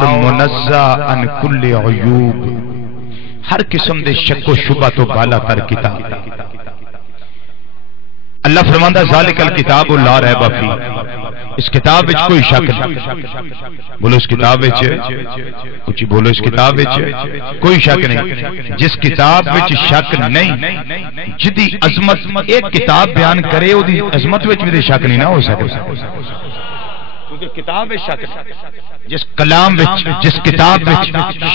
اور منزہ عن کل عیوب، ہر قسم دے شک و شبہ تو بالا تر کتاب۔ اللہ فرماندا ذالک الکتاب لا ریب فیہ، اس کتاب وچ کوئی شک نہیں۔ بولو اس کتاب وچ کچھ بولو، اس کتاب وچ کوئی شک نہیں۔ جس کتاب وچ شک نہیں، جدی عظمت ایک کتاب بیان کرے او دی عظمت وچ بھی شک نہیں نہ ہو سکتا، کیونکہ کتاب وچ شک جس کلام وچ جس کتاب وچ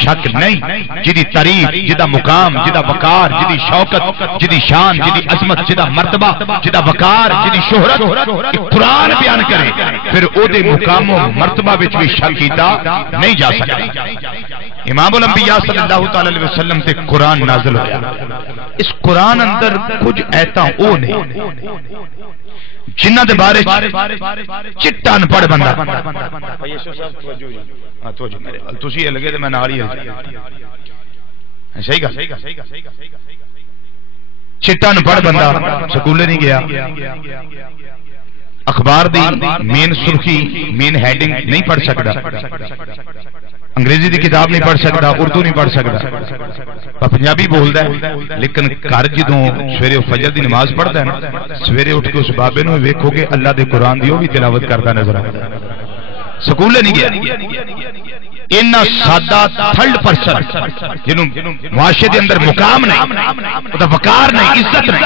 شک نہیں، جدی تعریف، جدا مقام، جدا وقار، جدی شوکت، جدی شان، جدی عظمت، جدا مرتبہ، جدا وقار، جدی شہرت قرآن بیان کرے، پھر او دے مقام و مرتبہ وچ بھی شک کیتا نہیں جا سکتا۔ امام الانبیاء صلی اللہ تعالی علیہ وسلم تے قرآن نازل ہویا، اس قرآن اندر کچھ ایتاں او نے جنہ دے بارے چٹا ان پڑھ بندہ تسی لگے تے میں نال ہی صحیح گل، چٹا ان پڑھ بندہ سکولے نہیں گیا، اخبار دی مین سرخی مین ہیڈنگ نہیں پڑھ سکتا، انگریزی دی کتاب نہیں پڑھ سکتا، اردو نہیں پڑھ سکتا، پنجابی بولدا ہے، لیکن گھر جدوں سویرے فجر دی نماز پڑھدا ہے نا، سویرے اٹھ کے اس بابے نو ویکھو گے اللہ دے قرآن دی وہ بھی تلاوت کردا نظر آتا ہے۔ سکولے نہیں گیا، اینا سادہ تھرڈ پرسن جنہوں معاشرے دے اندر مقام نہیں، وقار نہیں، عزت نہیں،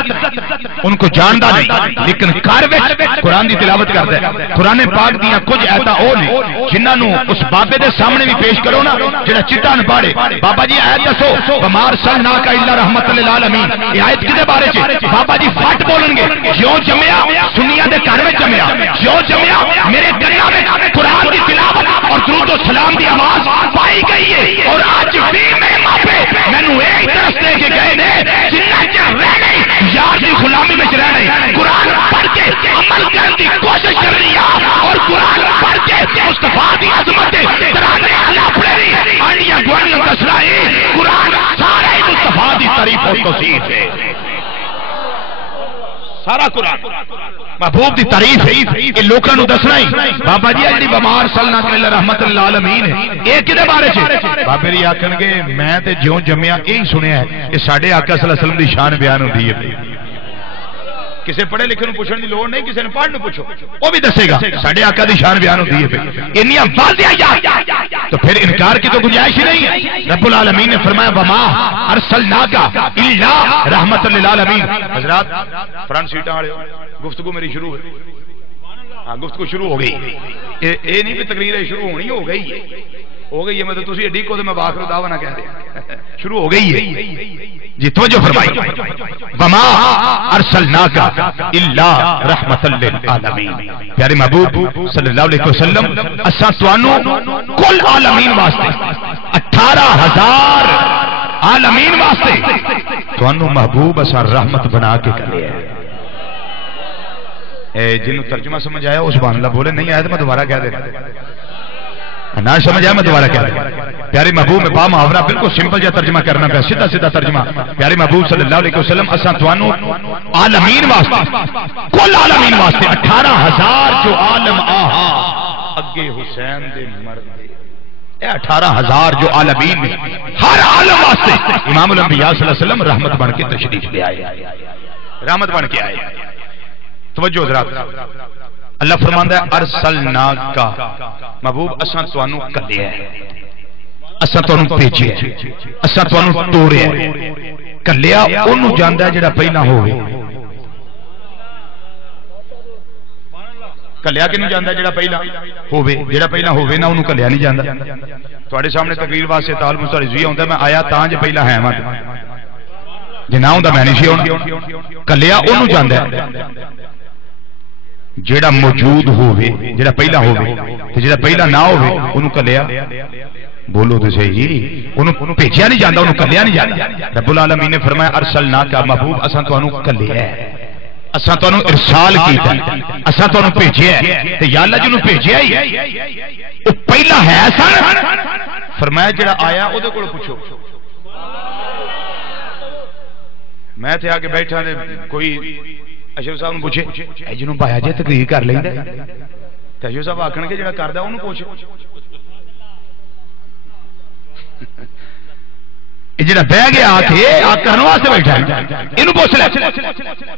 ان کو جاندا نہیں، لیکن گھر وچ قرآن دی تلاوت کردا ہے۔ قرآن پاک دیاں کچھ ایتاں او نے جنہاں نو اس بابے دے سامنے بھی پیش کرو نا جڑا چٹا نہ پڑھے، بابا جی ایت دسو وما ارسلناک الا رحمت للعالمین، یہ ایت کدے بارے چ؟ بابا جی فٹ بولن گے، کیوں جمیا سنیاں دے گھر وچ جمیا، کیوں جمیا میرے کناں وچ قرآن دی تلاوت اور درود و سلام دی آواز پائی گئی ہے، اور آج بھی میرے ماپے مینوں ایک درس دے کے گئے نے جنہ چر رہنے یار دی غلامی میں رہنے، قرآن پڑھ کے عمل کرنے کی کوشش کر رہی ہے، اور قرآن پڑھ کے مصطفیٰ دی عظمت ترانے اللہ پڑھ رہی آنیا گوان دسرائی قرآن سارے مصطفیٰ دی تعریف و توصیف ہے، سارا قرآن محبوب دی تعریف ہے، یہ لوکاں نو دسنا ہی بابا جی اجڑی بیمار سلنا تے رحمت للعالمین ہے، اے کدے بارے چ؟ بابے جی آکھن گے میں تے جیوں جمیا یہی سنیا ہے کہ ساڈے آقا صلی اللہ علیہ وسلم دی شان بیان ہوندی ہے، کسے پڑھے لکھے نو پوچھن دی لوڑ نہیں، کسے نے پڑھ نو پوچھو وہ بھی دسے گا ساڈے آقا دی شان بیان ہوندی ہے، انیاں واضح تو پھر انکار کی تو گنجائش ہی نہیں ہے۔ رب العالمین نے فرمایا وما ارسلناک الا رحمت للعالمین۔ حضرات فرنٹ سیٹاں والے گفتگو میری شروع ہے، ہاں گفتگو شروع ہو گئی، اے نہیں کہ تقریر شروع ہونی ہو گئی ہے مطلب تسی اڈی کو تو میں واخر دعوی نہ کہہ رہا، شروع ہو گئی ہے جی، توجہ فرمائی وما ارسلناک الا رحمت للعالمین۔ پیارے محبوب صلی اللہ علیہ وسلم اساں تانوں کل عالمین واسطے 18,000 عالمین واسطے تانوں محبوب اساں رحمت بنا کے کلے ہے۔ جنہوں ترجمہ سمجھ آیا وہ سبحان اللہ بولے، نہیں آیا تو میں دوبارہ کہہ دے رہا، نہ سمجھ آیا میں دوبارہ کہہ دے رہا۔ پیارے محبوب میں با محاورہ بالکل سمپل جا ترجمہ کرنا پیا، سیدھا سیدھا ترجمہ۔ پیارے محبوب صلی اللہ علیہ وسلم اساں تانوں عالمین واسطے کل عالمین واسطے 18,000 جو عالم آہا اگے حسین دے مرد 18,000 جو عالمین میں ہر عالم واسطے امام الانبیاء صلی اللہ علیہ وسلم رحمت بن کے تشریف لے آئے، رحمت بن کے آئے۔ توجہ حضرات، اللہ فرماندا ہے ارسلناک محبوب اساں تانوں کلیا ہے، اساں تانوں بھیجیا ہے، اساں تانوں توڑیا ہے۔ کلیا اونوں جاندا ہے جڑا پہلا ہوے، کلیا کینوں جاندا ہے جڑا پہلا ہوے، جڑا پہلا ہوے نا اونوں کلیا نہیں جاندا۔ تواڈے سامنے تقریر واسطے تال مسترضی ہوندا میں آیا تاں جو پہلا ہے میں جے نہ ہوندا میں نہیں سی ہونا۔ کلیا اونوں جاندا ہے جیڑا موجود ہوئے، جیڑا پہلا ہوئے، جیڑا پہلا نہ ہوئے انہوں کلیا، بولو تو صحیح، انہوں پیچھیا نہیں جاندہ، انہوں کلیا نہیں جاندہ۔ رب العالمین نے فرمایا ارسلناک محبوب اساں تو انہوں کلیا ہے، اساں تو انہوں ارسال کیتا ہے، اساں تو انہوں پیچھیا ہے، تو یا اللہ جنہوں پیچھیا ہی وہ پہلا ہے سن۔ فرمایا جیڑا آیا او دے کو پوچھو، میں تھے آکے بیٹھا دے کوئی اشرف صاحب نے پوچھے اے جنوں پایا جے تقریر کر لیندا تے اشرف صاحب آکھن گے جڑا کردا اونوں پوچھ، جڑا بہ گیا کرنے واسطے بیٹھا ہے یہ پوچھ لے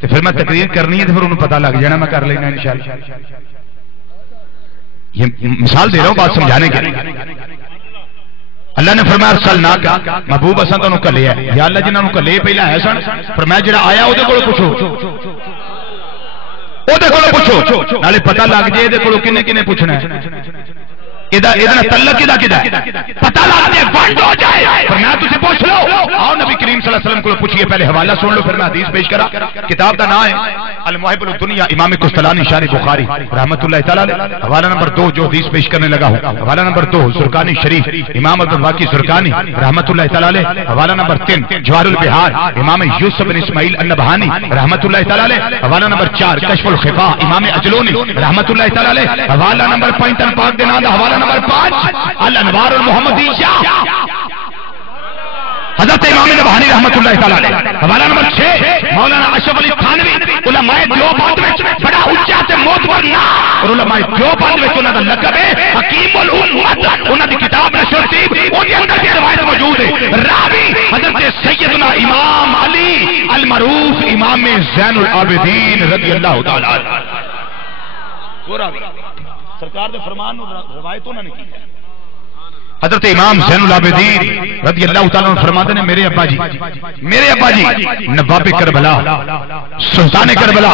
پھر میں تقریر کرنی ہے تو پھر انہوں پتا لگ جانا میں کر لینا انشاءاللہ. یہ مثال دے رہا ہوں بات سمجھانے کے لیے. اللہ نے فرمایا ارسلناک محبوب اساں تانوں کلیا ہے. یا اللہ جنہاں نوں کلے پہلا ہے سن فرمایا جڑا آیا او دے کولوں پوچھو نالے پتہ لگ جائے دے کولوں کنے کنے پوچھنا ہے تعلق پتہ لگ جائے بند ہو جائے فرمایا تسی پوچھ لو. آؤ نبی کریم صلی اللہ علیہ وسلم کو پوچھئے پہلے حوالہ سن لو پھر میں حدیث پیش کرا. کتاب دا نام ہے المواہب الدنیا امام قسطلانی شارح بخاری رحمۃ اللہ تعالی علیہ. حوالہ نمبر 2 جو حدیث پیش کرنے لگا ہوں حوالہ نمبر 2 زرقانی شریف امام عبدالواقی زرقانی رحمۃ اللہ تعالی علیہ. حوالہ نمبر 3 جواہر البحار امام یوسف بن اسماعیل النبہانی رحمۃ اللہ تعالی علیہ. حوالہ نمبر 4 کشف الخفا امام اجلونی رحمۃ اللہ تعالی علیہ. حوالہ نمبر 5 تن پاک دے نام دا حوالہ نمبر 5 الانوار المحمدیہ حضرت امام نبہانی رحمۃ اللہ تعالی علیہ. حوالہ نمبر 6 مولانا اشرف علی تھانوی علماء دیوبند وچ بڑا اونچا تے معتبر نام اور علماء دیوبند وچ انہاں دا لقب ہے حکیم الامت. انہاں دی کتاب نشر تیب او دے اندر یہ روایت موجود ہے. راوی حضرت سیدنا امام علی المعروف امام زین العابدین رضی اللہ تعالی عنہ. وہ راوی سرکار دے فرمان روایت انہوں نے کی ہے. حضرت امام زین العابدین رضی اللہ تعالیٰ عنہ فرماتے ہیں میرے ابا جی نواب کربلا سلطان کربلا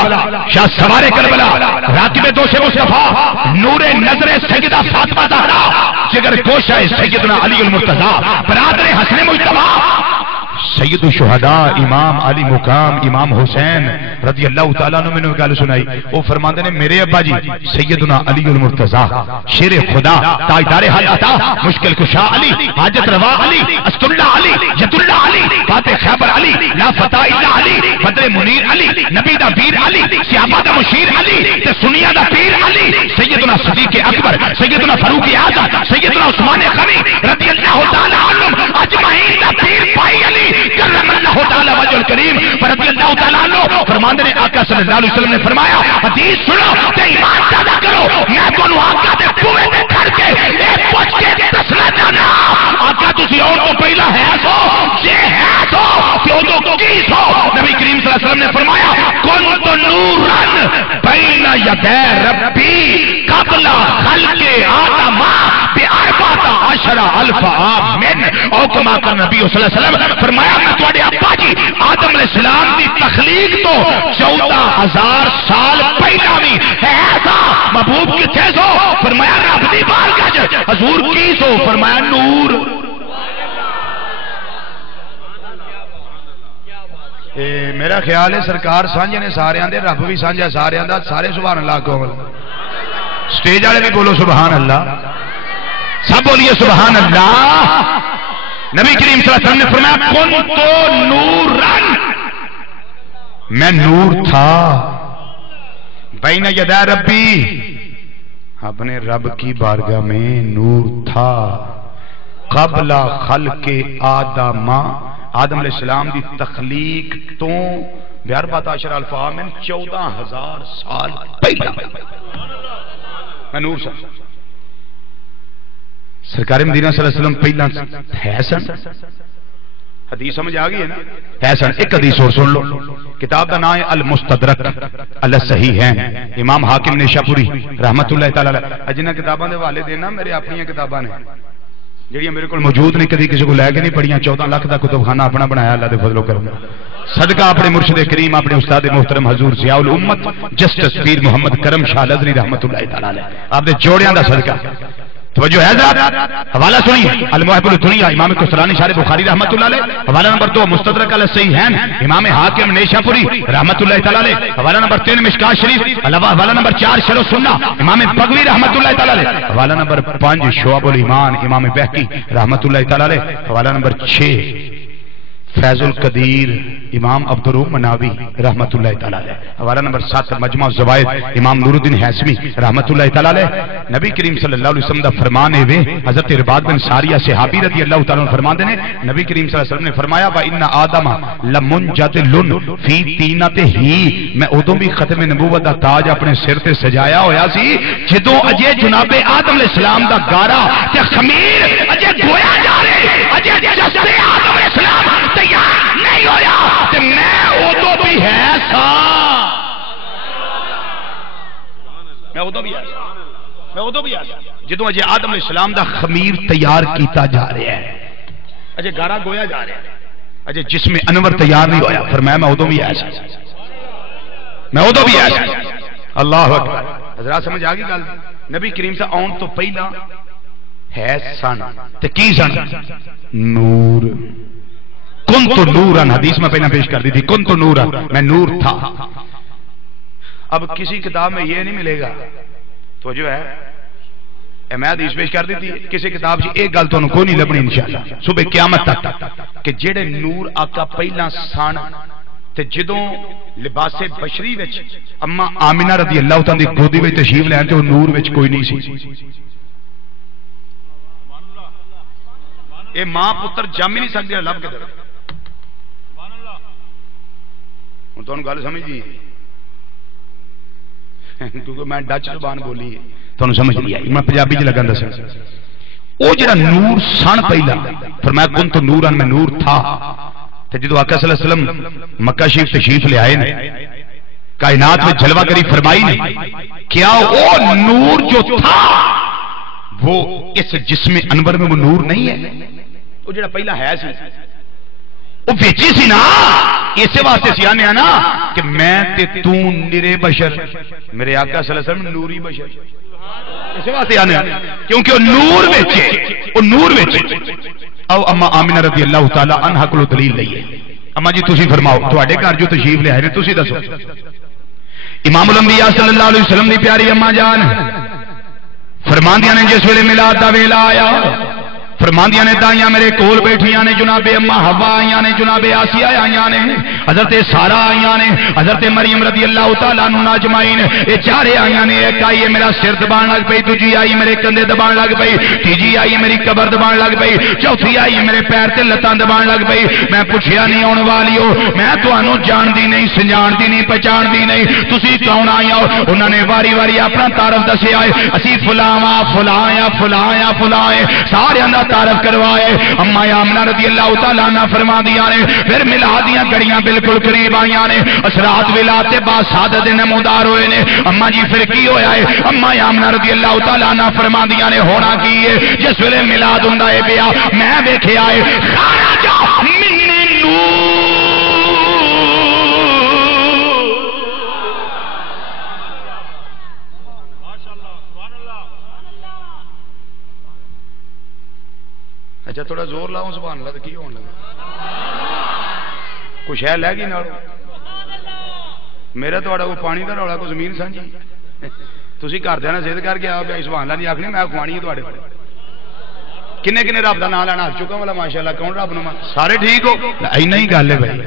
شاہ سوار کربلا راکب دوش مصطفیٰ نور نظر سیدہ فاطمہ زہرا جگر کوشہ سیدنا علی المرتضی برادر حسن مجتبی سید الشہداء امام علی مقام امام حسین رضی اللہ تعالیٰ عنہ میں نے گل سنائی. وہ فرماتے ہیں میرے ابا جی سیدنا علی المرتضی شیر خدا تاجدار حال عطا مشکل کشا علی حاجت روا علی اسد اللہ علی یت اللہ علی فاتح خیبر علی لا فتح الا علی بدر منیر علی نبی دا پیر علی صحابہ دا مشیر علی تے سنیہ دا پیر علی سیدنا صدیق اکبر سیدنا فاروق اعظم سیدنا عثمان غنی رضی اللہ تعالیٰ عنہ اجمعین دا پیر پائی علی کرم اللہ تعالی وجہ الکریم رضی اللہ تعالیٰ عنہ. فرماندے نے آقا صلی اللہ علیہ وسلم نے فرمایا حدیث سنو تے ایمان پیدا کرو. میں تانوں آقا دے کنویں تے کھڑ کے اے پوچھ کے دسنا چاہنا آقا تسی اور تو پہلا ہے سو جے ہے سو تے اودوں کی سو. نبی کریم صلی اللہ علیہ وسلم نے فرمایا کنت نورا بین یدی ربی قبل خلق آدم باربعۃ عشر الف عام من او کما قال نبی صلی اللہ علیہ وسلم فرمایا میں تواڈے ابا جی آدم علیہ السلام دی تخلیق تو 14,000 سال پہلا بھی ہے تھا. محبوب کتھے سو فرمایا رب دی بارگاہ وچ. حضور کی سو فرمایا نور. میرا خیال ہے سرکار سانجے نے سارے دے رب بھی سانجا سارے دا سارے سبحان اللہ کو سٹیج والے بھی بولو سبحان اللہ سب بولیے سبحان اللہ. نبی کریم صلی اللہ علیہ وسلم نے فرمایا کنت نورا میں نور تھا بین یدی ربی اپنے رب کی بارگاہ میں نور تھا قبل خلق آدم آدم علیہ السلام دی تخلیق تو 14,000 الف عام 14,000 سال پہلا میں نور سا. سرکار مدینہ صلی اللہ علیہ وسلم پہلا ہے سن. حدیث سمجھ آ گئی ہے نا ہے سن. ایک حدیث اور سن لو. کتاب کا نام ہے المستدرک الصحیحین امام حاکم نیشاپوری رحمت اللہ تعالی علیہ. جنہاں کتاباں دے حوالے دینا میرے اپنی کتاباں نے جڑیاں میرے کول موجود نہیں کدی کسی کو لے کے نہیں پڑھیاں. 14 لاکھ دا کتب خانہ اپنا بنایا اللہ دے فضل و کرم صدقہ اپنے مرشد کریم اپنے استاد محترم حضور ضیاء الامت جسٹس پیر محمد کرم شاہ الازہری رحمت اللہ تعالی علیہ. آپ دے جوڑیاں دا صدقہ توجہ ہے حضرات. حوالہ سنیے المواہب الدنیا امام قسطلانی شارح بخاری رحمت اللہ علیہ. حوالہ نمبر 2 مستدرک الصحیحین امام حاکم نیشاپوری رحمت اللہ تعالی علیہ. حوالہ نمبر 3 مشکات شریف. حوالہ نمبر 4 شرح السنہ امام بغوی رحمت اللہ تعالی علیہ. حوالہ نمبر 5 شعب الایمان امام بہقی رحمت اللہ تعالی علیہ. حوالہ نمبر 6 فیض القدیر امام عبدالروم مناوی رحمت اللہ تعالی علیہ. حوالہ نمبر 7 مجمع الزوائد امام نور الدین حیثمی رحمت اللہ تعالی علیہ. نبی کریم صلی اللہ علیہ وسلم دا فرمان ہے حضرت ارباد بن ساریہ صحابی رضی اللہ تعالی عنہ فرماندے نے نبی کریم صلی اللہ علیہ وسلم نے فرمایا وَإِنَّ آدَمَ لَمُنْجَدِلٌ فِي طِينَتِهِ میں ادوں بھی ختم نبوت دا تاج اپنے سر تے سجایا ہویا سی جدوں اجے جناب آدم علیہ السلام دا گارا تے خمیر اجے دھویا جا رہے ادو بھی آیا میں ادو بھی آیا جدو اجے آدم علیہ السلام دا خمیر تیار کیتا جا رہا ہے اجے گارا گویا جا رہا ہے اجے جسم انور تیار نہیں ہویا فرمایا میں ادو بھی آیا میں ادو بھی آیا اللہ اکبر حضرات سمجھ آ گئی گل نبی کریم سے آن تو پہلا ہے سن تے کی سن نور کن تو نورن حدیث میں پہلے پیش کر دی تھی کن تو نورن میں نور تھا اب کسی کتاب میں یہ نہیں ملے گا تو جو ہے میں حدیث پیش کر دی تھی کسی کتاب سے ایک گل تو کوئی نہیں لبنی انشاءاللہ صبح قیامت تک کہ جڑے نور آقا پہلا سن تے جدوں لباس بشری وچ اما آمینہ رضی اللہ تعالی دی گودی وچ تشریف لے تے نور وچ کوئی نہیں سی اے ماں پتر جم ہی نہیں سکدے لب کے در ہن تانوں گل سمجھ نہیں کیونکہ میں ڈچ زبان بولی ہے تانوں سمجھ نہیں آئی میں پنجابی چ لگا دسن او جڑا نور سن پہلا فرمایا کن تو نورن میں نور تھا تو جدو آقا صلی اللہ علیہ وسلم مکہ شریف تشریف لے آئے نے کائنات میں جلوہ گری فرمائی نے کیا وہ نور جو تھا وہ اس جسم انور میں وہ نور نہیں ہے وہ جڑا پہلا ہے سی وہ ویچی سی نا اسے واسطے سی آنے نا کہ میں تے تو نرے بشر میرے آقا صلی اللہ علیہ وسلم نوری بشر اسے واسطے آنے کیونکہ وہ نور ویچے وہ نور ویچے او اما آمینہ رضی اللہ تعالی عنہ کو دلیل لئیے اما جی تسی فرماؤ تواڈے گھر جو تشریف لے آئے نے تسی دسو امام الانبیاء صلی اللہ علیہ وسلم دی پیاری اما جان فرماندیاں نے جس ویلے میلاد دا ویلا آیا فرماندیاں نے دائیاں میرے کول بیٹھیاں نے جناب اما حوا آئیاں نے جناب آسیہ آئیاں نے حضرت سارہ آئیاں نے حضرت مریم رضی اللہ تعالیٰ عنہ اجمعین اے چارے آئیاں نے ایک آئی ہے میرا سر دبان لگ پئی دوجی آئی میرے کندھے دبان لگ پئی تیجی آئی میری قبر دبان لگ پئی چوتھی آئی میرے پیر تے لتاں دبان لگ پئی میں پوچھیا نہیں آن والی ہو میں تانوں جاندی نہیں سنجاندی نہیں پہچاندی نہیں تسی کون آئی ہو انہوں نے واری واری اپنا تعارف دسیا ہے اسی فلاں فلاں فلاں فلاں سارے تعارف کروائے اما آمنہ رضی اللہ تعالیٰ عنہ فرما دیا نے پھر ملادیاں گڑیاں بالکل قریب آئیاں نے اسرات ولادت بعد سعادت نمودار ہوئے نے اما جی پھر کی ہویا ہے اما آمنہ رضی اللہ تعالیٰ عنہ فرما دیا نے ہونا کی ہے جس ویلے ملاد ہوندا ہے پیا میں ویکھیا ہے خرج من نور اچھا تھوڑا زور لاؤ سبحان اللہ تو کی ہونے لگا کچھ ہے لے گی نالو میرا تھوڑا کوئی پانی کا رولا کوئی زمین سانجی تھی گھر دینا سید کر کے آؤ سبحان اللہ نہیں آخنی میں کھوانی ہے تھوڑے کنے کنے رب کا نام لینا آ چکا والا ماشاء اللہ کون رب نو سارے ٹھیک ہو اینا ہی گل ہے بھائی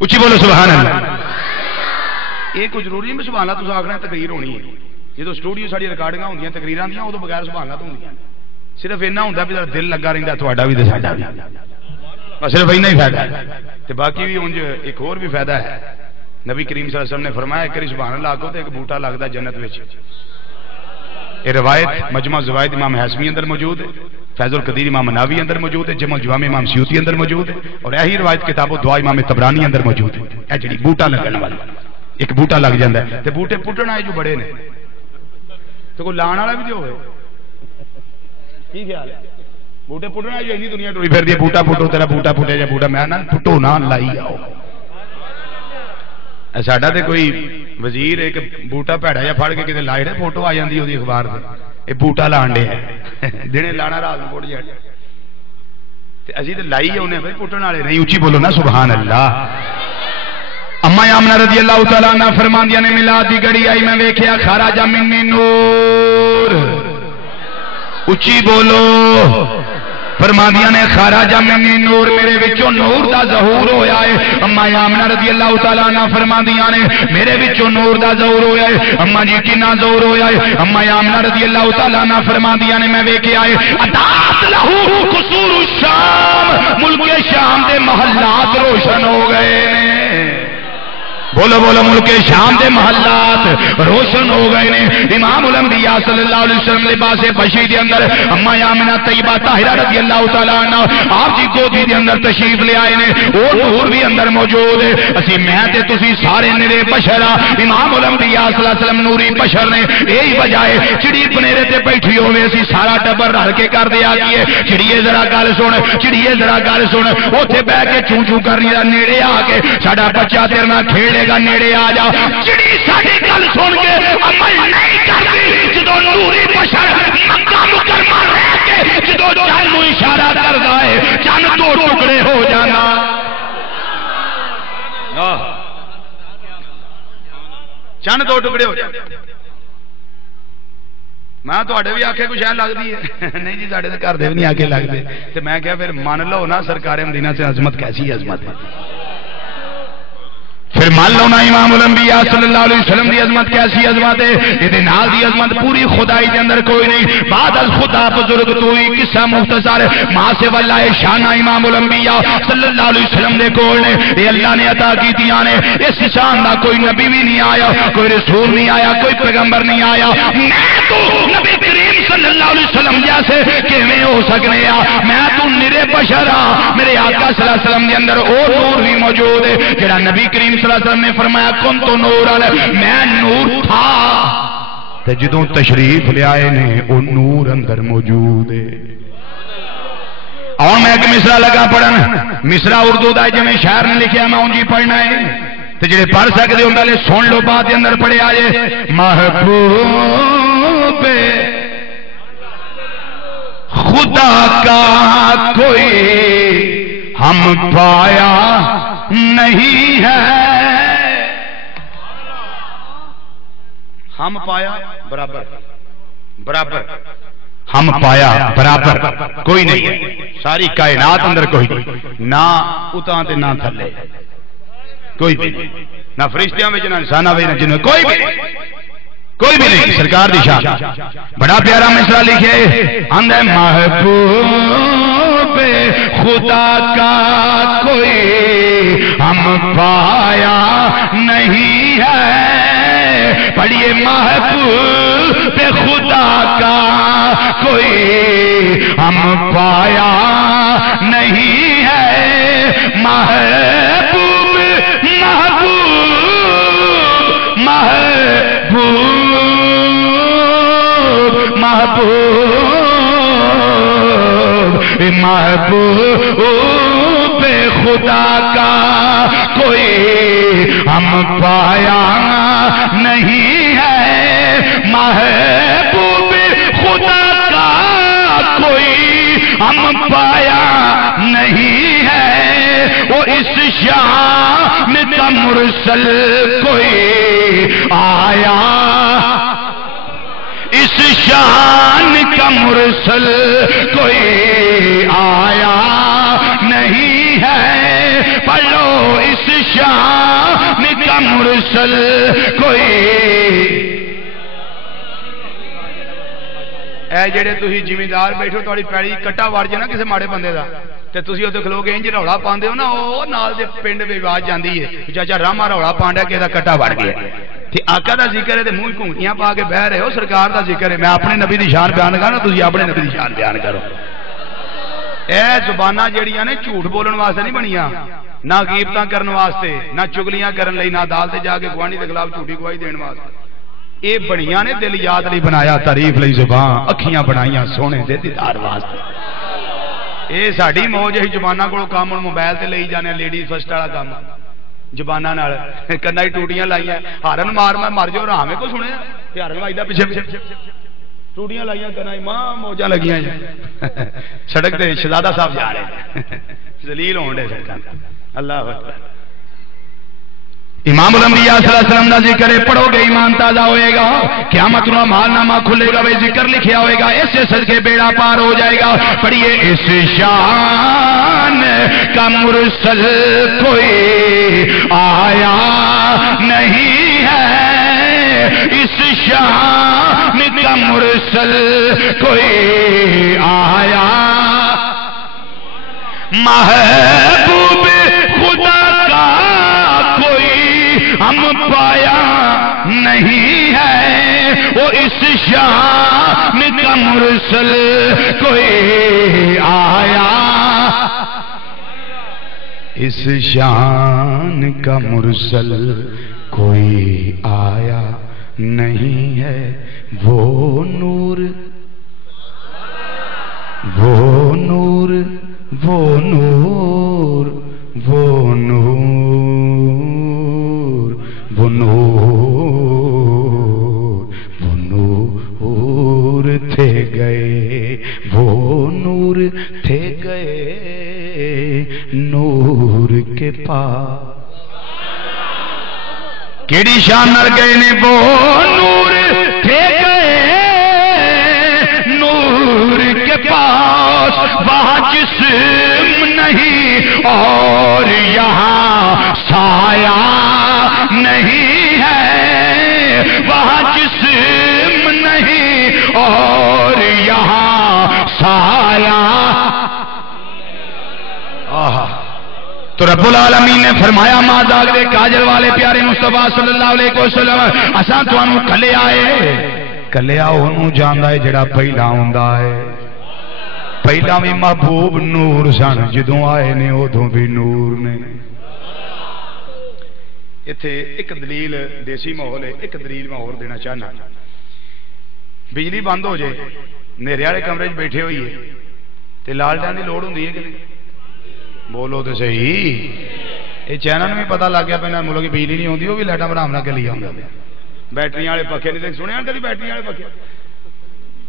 اچھی بولو سبحان اللہ یہ کوئی ضروری نہیں سبحان اللہ تم آخنا تقریر ہونی ہے جب اسٹوڈیو ساری ریکارڈنگ ہوں تقریر دیا ادو بغیر سبحان اللہ تو ہوں صرف اینا ہوتا بھی دل لگا رہتا تھوڑا بھی ساڈا بھی صرف اینا ہی فائدہ ہے باقی بھی انج ایک اور بھی فائدہ ہے نبی کریم صلی اللہ علیہ وسلم نے فرمایا کہ سبحان اللہ آکو تو ایک بوٹا لگتا جنت وچ یہ روایت مجمع زوائد امام حاسمی اندر موجود ہے فیض القدیر امام مناوی اندر موجود ہے جمع الجوامع امام سیوطی اندر موجود ہے اور یہی روایت کتاب و دعا امام طبرانی اندر موجود ہے اے جڑی بوٹا لگن والا ایک بوٹا لگ جاتا ہے تے بوٹے پٹن آئے جو بڑے نے تو کوئی لان والا بھی تو ہوئے کی خیال ہے بوٹے پٹنا جو اینی دنیا ٹوری پھر دی بوٹا پٹو تیرا بوٹا پٹے جا بوٹا میں نہ پٹو نہ لائی آؤ ساڈا تے کوئی وزیر ایک بوٹا پیڑا جا پھڑ کے کتے لائے دے فوٹو آ جاندی اودی اخبار تے اے بوٹا لان دے دنے لانا رات نوں پٹ جائے تے اسی تے لائی اونے بھائی پٹن والے نہیں اونچی بولو نا سبحان اللہ اما آمنہ رضی اللہ تعالی عنہ فرماندیاں نے میلاد دی گھڑی آئی میں ویکھیا خرج من نور اچھی بولو فرماندیاں نے خرج من نور میرے وچوں نور دا ظہور ہویا ہے اما آمنہ رضی اللہ تعالی عنہ فرماندیاں نے میرے وچوں نور دا ظہور ہویا ہے اما جی کنا ظہور ہویا ہے اما آمنہ رضی اللہ تعالی عنہ فرماندیاں نے میں ویکھیا ہے اطاعت لہو قصور الشام ملک شام دے محلات روشن ہو گئے بولو بولو ملک شام دے محلات روشن ہو گئے نے امام الانبیاء صلی اللہ علیہ وسلم لباس بشری دے اندر اما آمنہ طیبہ طاہرہ رضی اللہ تعالیٰ عنہ آپ جی گودی دے اندر تشریف لے آئے نے اور نور بھی اندر موجود ہے اسی میں تے تسی سارے نرے بشرا امام الانبیاء صلی اللہ علیہ وسلم نوری بشر نے یہی وجہ ہے چڑی بنیرے تے بیٹھی ہوئے اسی سارا ٹبر رل کے کر دیا گیا چڑیے ذرا گل سن چڑیے ذرا گل سن اوتھے بہ کے چوں چوں کرنی دا نیڑے آ کے ساڈا بچہ تیرے نال کھیلے گا نیڑے آ جا چڑی ساڈی گل سن کے عمل نہیں کرتی جدوں نوری بشر مکہ مکرمہ رہ کے جدوں چند نوں اشارہ کردا ہے چند دو ٹکڑے ہو جانا چند دو ٹکڑے ہو جاتے میں تھوڑے بھی آخے کچھ لگتی ہے نہیں جی سارے گھر دے بھی نہیں آکے لگتے تو میں کہا پھر مان لو نا سرکار مدینہ سے عظمت کیسی عظمت ہے پھر مان لو نا امام الانبیاء صلی اللہ علیہ وسلم دی عظمت کیسی عظمت ہے یہ نال دی عظمت پوری خدائی دے اندر کوئی نہیں بعد از خدا بزرگ تو ہی قصہ مختصر ماں سے واللہ شانہ امام الانبیاء صلی اللہ علیہ وسلم دے کول نے یہ اللہ نے عطا کی دیاں نے اس شان دا کوئی نبی بھی نہیں آیا کوئی رسول نہیں آیا کوئی پیغمبر نہیں آیا میں تو نبی کریم صلی اللہ علیہ وسلم جیسے کیویں ہو سکنے میں تو نرے بشر ہاں میرے آقا صلی اللہ علیہ وسلم دے اندر اور نور بھی موجود ہے جڑا نبی کریم صلی اللہ علیہ وسلم نے فرمایا کن تو نور میں نور تھا تے جدوں تشریف لے آئے نے وہ نور اندر موجود ہے اور میں ایک مصرع لگا پڑھن مصرع اردو دا جویں شاعر نے لکھیا میں اونجی پڑھنا ہے تے جڑے پڑھ سکدے ہوں گے سن لو بات دے اندر پڑھے آئے محبوب خدا کا کوئی ہم پایا نہیں ہے ہم پایا برابر برابر ہم پایا برابر کوئی نہیں ساری کائنات اندر کوئی نہ اتاں تے نہ تھلے کوئی بھی نہ فرشتیاں وچ نہ انساناں وچ نہ جنوں کوئی بھی نہیں سرکار دی شان بڑا پیارا مصرع لکھے اندے محبوب خدا کا کوئی ہم پایا نہیں ہے پڑھیے محبوب خدا کا کوئی ہم پایا نہیں ہے محبوب محبوب محبوب محبوب خدا کا کوئی ہم پایا نہیں ہے محبوب خدا کا کوئی ہم پایا نہیں ہے وہ اس شان کا مرسل کوئی آیا اس شان کا مرسل کوئی آیا نہیں ہے پڑھو اس شان کا مرسل کوئی اے جڑے تسی زمیندار بیٹھو تھوڑی پیڑی کٹا وڑ جائے نا کسی ماڑے بندے دا تے تسی اوتے کھلو کے انج روڑا پاندے ہو نا او نال دے پنڈ وچ آواز جاندی ہے چاچا راما روڑا پانڈا کسے دا کٹا وڑ گیا تے آقا دا ذکر ہے تے منہ گھونٹیاں پا کے بہ رہے ہو سرکار دا ذکر ہے میں اپنے نبی دی شان بیان کرنا تسی اپنے نبی دی شان بیان کرو اے زباناں جڑیاں نے جھوٹ بولن واسطے نہیں بنیاں نہ غیبتاں کرن واسطے نہ چگلیاں کرن لئی نہ عدالت جا کے گواہی دے خلاف جھوٹی گواہی دین واسطے اے بڑیاں نے دل یاد لئی بنایا تعریف لئی زبان اکھیاں بنائیاں سونے دے دیدار واسطے اے ساڈی موج ہے زباناں کولوں کام موبائل تے لئی جانے لیڈیز فرسٹ والا کام زباناں نال کناں ٹوٹیاں لائیاں ہارن مار میں مر جو رہاں میں کو سنیا تے ہارن وجدا پیچھے پیچھے ٹوٹیاں لائیاں کناں ماں موجاں لگیاں سڑک تے شہزادہ صاحب جا رہے ذلیل ہون دے سرکار اللہ اکبر امام الانبیاء صلی اللہ علیہ وسلم دا ذکر پڑھو گے ایمان تازہ ہوئے گا قیامت نو مال نامہ کھلے گا وہ ذکر لکھیا ہوئے گا اس سے صدقے بیڑا پار ہو جائے گا پڑھیے اس شان کا مرسل کوئی آیا نہیں ہے اس شان کا مرسل کوئی آیا محبوب خدا کا کوئی ہم نہیں ہے وہ اس شان کا مرسل کوئی آیا، اس شان کا مرسل کوئی آیا نہیں ہے، وہ نور وہ نور وہ نور وہ نور وہ نور وہ نور تھے گئے، وہ نور تھے گئے نور کے پاس، کیڑی شان نال گئے نے، وہ نور تھے گئے نور کے پاس، وہاں جسم نہیں اور یہاں سایہ نہیں ہے، وہاں جسم نہیں اور یہاں سایہ۔ تو رب العالمین نے فرمایا ماں داغ کاجل والے پیارے مصطفیٰ صلی اللہ علیہ وسلم اساں تانوں کھلے آئے، کلیا انہوں جاندا ہے جڑا پہلا ہوندا ہے، پہلا بھی محبوب نور سن، جدوں آئے نے ادوں بھی نور نے۔ ایتھے ایک دلیل دیسی ماحول ہے، ایک دلیل میں اور دینا چاہنا، بجلی بند ہو جائے نیرے والے کمرے بیٹھے ہوئیے تے لالٹین کی لوڑ ہوندی ہے کہ نہیں؟ بولو تو صحیح، یہ چائنا میں بھی پتہ لگ گیا پہنا ملک کی بجلی نہیں ہوتی، وہ بھی لائٹاں برامنا کے لیے آؤں بیٹری والے پکے نہیں سنے کبھی بیٹری والے پکے،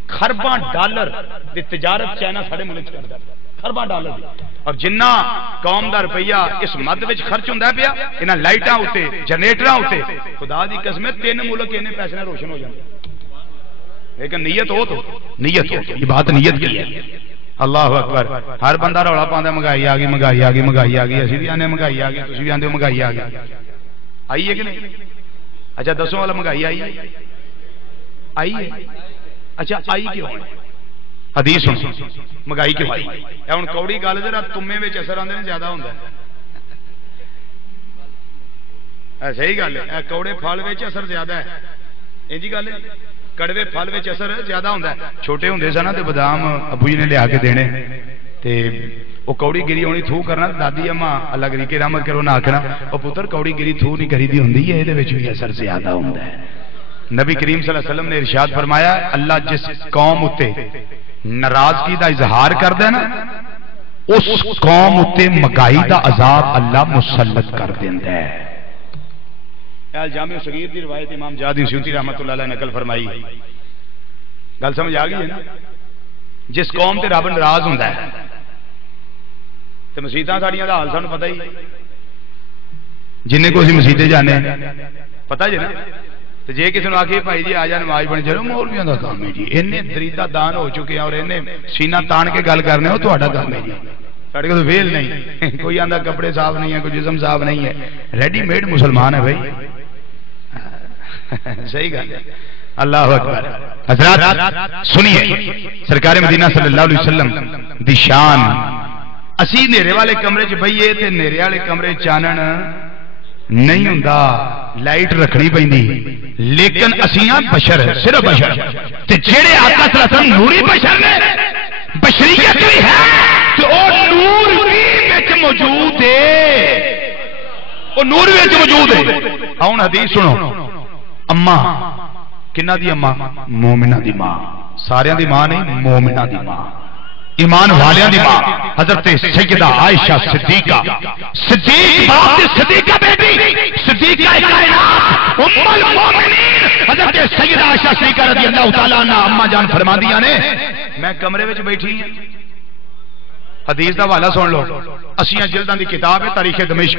خرباں ڈالر دی تجارت چائنا سارے ملک کرتا، خرباں ڈالر دی، اور جنہ قوم دا روپیہ اس مد وچ خرچ ہوندا پیا انہاں لائٹاں اوتے جنریٹراں اوتے، خدا دی قسم 3 ملک انہیں پیسے نال روشن ہو جاندے، لیکن نیت ہو تو نیت ہو، یہ بات نیت کی ہے۔ اللہ اکبر، ہر بندہ رولا پاؤں مہنگائی آ گئی مہنگائی آ گئی مہنگائی آ گئی، اسی بھی آنے مہنگائی آ گئی، تسی بھی آندے مہنگائی آ گئی، آئی ہے کہ نہیں؟ اچھا دسوں والا مہنگائی آئی ہے؟ آئی ہے؟ اچھا آئی کیوں ہے؟ حدیث سن مہنگائی کیوں آئی؟ اے ہن کوڑی گل ذرا تمے وچ اثر آندے نے زیادہ ہوندا ہے، اے صحیح گل ہے، کوڑے پھل وچ اثر زیادہ ہے، انجی گل ہے، کڑوے پھل وچ اثر زیادہ ہوندا ہے۔ چھوٹے ہوندے سن تے بادام ابو جی نے لیا کے دینے تے وہ کوڑی گری ہونی تھو کرنا، دادی اماں اللہ گری کے رحمت کرو نہ آکھنا او پتر کوڑی گری تھو نہیں کری دی ہوندی ہے، اے دے وچ بھی اثر زیادہ ہوندا ہے۔ نبی کریم صلی اللہ علیہ وسلم نے ارشاد فرمایا اللہ جس قوم اتے ناراضگی دا اظہار کردا ہے نا اس قوم اتے مہنگائی دا عذاب اللہ مسلط کر دیندا ہے۔ جامع صغیر دی روایت امام جادی سیوطی رحمۃ اللہ علیہ نقل فرمائی، گل سمجھ آ گئی ہے نا؟ جس قوم تے رب ناراض ہوندا ہے تے مسیتاں ساڈیاں دا حال سانوں پتہ ہی، جننے کو اسی مسیتے جانے پتہ جی نا، تے جے کسی نے آکھے بھائی جی آ جا نماز پڑھن چلو، مولویاں دا کام ہے جی، اینے دریدہ دان ہو چکے ہیں اور اینے سینہ تان کے گل کرنے ہو تہاڈا کام ہے جی، ساڈے کو ویل نہیں، کوئی آندا کپڑے صاف نہیں ہے، کوئی جسم صاف نہیں ہے، ریڈی میڈ مسلمان ہے بھائی، صحیح گل ہے۔ اللہ اکبر۔ حضرات سنیے سرکار مدینہ صلی اللہ علیہ وسلم دی شان، اسی نیرے والے کمرے چ بھئیے تے نیرے والے کمرے چانن نہیں ہوندا، لائٹ رکھنی پیندی، لیکن اسیاں بشر صرف بشر تے جڑے آقا صلی اللہ علیہ وسلم نوری بشر نے، بشریت بھی ہے تے او نور بھی وچ موجود ہے، او نور وچ موجود ہے۔ ہن حدیث سنو، اماں کنہ دی اماں؟ مومنہ دی ماں، سارے دی ماں نہیں، مومنہ دی ماں، ایمان والیاں دی ماں، حضرت سیدہ عائشہ صدیقہ، صدیق باپ دی صدیقہ بیٹی، صدیقہ کائنات ام المومنین حضرت سیدہ عائشہ صدیقہ رضی اللہ تعالیٰ عنہ اماں جان فرما دیا نے، میں کمرے وچ بیٹھی ہوں، حدیث دا حوالہ سن لو، 80 جلداں دی کتاب ہے تاریخ دمشق،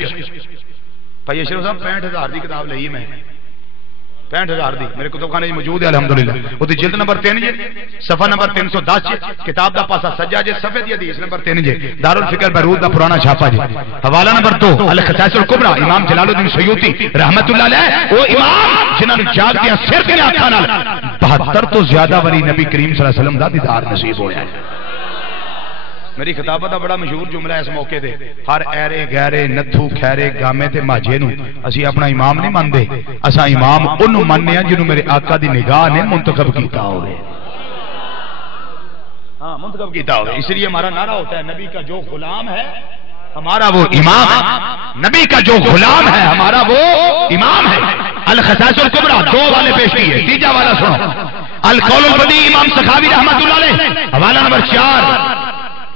بھائی اشرف صاحب 65,000 دی کتاب لئی میں، 65,000 دی میرے کتب خانے موجود ہے الحمدللہ، وہ دی جلد نمبر 3 جے، صفحہ نمبر 310 جے، کتاب دا پاسا سجا جے، صفحے دی حدیث نمبر 3 جے، دارالفکر بیروت دا پرانا چھاپا جے، حوالہ نمبر 2 الخصائص الکبریٰ امام جلال الدین سیوطی رحمت اللہ علیہ، وہ امام جنہاں نوں جاگ دیاں سر دے آنکھاں نال 72 تو زیادہ وری نبی کریم صلی اللہ علیہ وسلم دا دیدار نصیب ہویا ہے۔ میری خطابت کا بڑا مشہور جملہ ہے اس موقع تے، ہر ایرے گہرے نتھو خیرے گامے تے ماجے نو اسی اپنا امام نہیں مانتے، اسا امام انہوں ماننے ہیں جنہوں میرے آقا دی نگاہ نے منتخب کیتا ہوئے، ہاں منتخب کیتا ہوئے. اس لیے ہمارا نعرہ ہوتا ہے نبی کا جو غلام ہے ہمارا وہ امام ہے، نبی کا جو غلام ہے ہمارا وہ امام ہے. الخصائص الکبریٰ 2 والے پیش کیے، تیجا والا سنو. القول البدیع امام سخاوی رحمۃ اللہ علیہ، حوالہ نمبر 4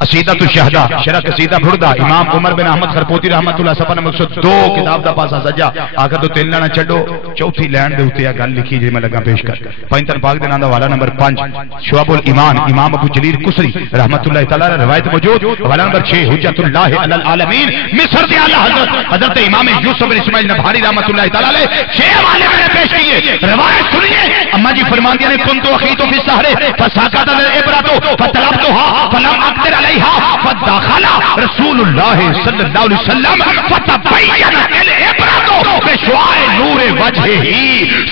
عصیدۃ الشہداء شرح قصیدہ بھردہ امام عمر بن احمد خرپوتی رحمۃ اللہ صفحہ نمبر 102 کتاب دا پاسا سجا آقا تو 3 لینا چھڈو چوتھی لین دے اوتے گل لکھی جے میں لگا پیش کر. پینتر پاک دے نام دا حوالہ نمبر 5 شعب الایمان امام ابو جلیل کسری رحمۃ اللہ تعالی علیہ روایت موجود. حوالہ نمبر 6 حجت اللہ علی العالمین مصر دے اعلی حضرت امام یوسف بن اسماعیل نبھاری رحمۃ اللہ تعالی علیہ 6 حوالے میں نے پیش کیے. روایت سنیے اما جی فرماتی ہیں کنت اخیت فی السحر فساقط الابرۃ فطلبتها فلم اقدر فدخل رسول اللہ صلی اللہ علیہ وسلم فتبین العبرۃ بشعاع نور وجہہ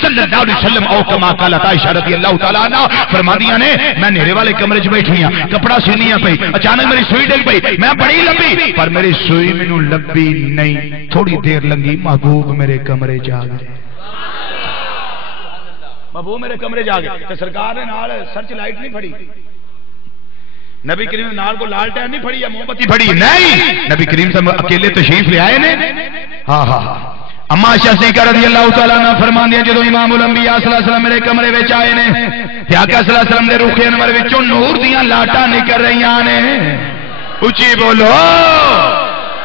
صلی اللہ علیہ وسلم او کما قالت عائشہ رضی اللہ تعالی عنہا فرمادیاں نے میں نیرے والے کمرے وچ بیٹھی ہوں کپڑا سینیاں پئی اچانک میری سوئی ڈگ پئی میں بڑی لمبی پر میری سوئی مینوں لبی نہیں تھوڑی دیر لنگی محبوب میرے کمرے جا گئے محبوب میرے کمرے جا گئے تے سرکار نے نال سرچ لائٹ نہیں پھڑی نبی کریم نال کو لالٹین نہیں پھڑی یا موم بتی پھڑی نہیں نبی کریم سے اکیلے تشریف لے آئے نے ہاں ہاں ہاں اما عائشہ صدیقہ رضی اللہ تعالیٰ عنہ فرماندی ہیں جدو امام الانبیاء صلی اللہ علیہ وسلم میرے کمرے وچ آئے نے تے آقا صلی اللہ علیہ وسلم دے رخ انور وچوں نور دیاں لاٹاں نکل رہیاں نے اونچی بولو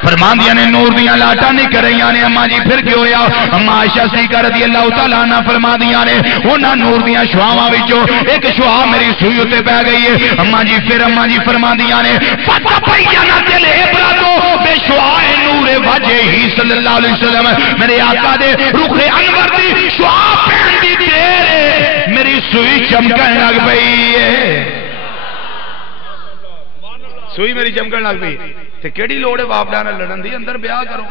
فرماندیاں نے نور دیاں لاٹاں نکل رہیاں نے اما جی پھر کیوں ہویا اما عائشہ صدیقہ رضی اللہ تعالیٰ عنہ فرماندیاں نے انہاں نور دیاں شعاواں وچوں ایک شعاع میری سوئی تے پے گئی ہے اما جی پھر اما جی فرماندیاں نے فتبینت العبرۃ بشعاع نور وجہہ صلی اللہ علیہ وسلم میرے آقا دے رخ انور دی شعاع پہن دی دیر میری سوئی چمکن لگ پئی ہے سوئی میری چمکن لگ پئی تے کیڑی لوڑ ہے باپ نال لڑن دی اندر بیاہ کرو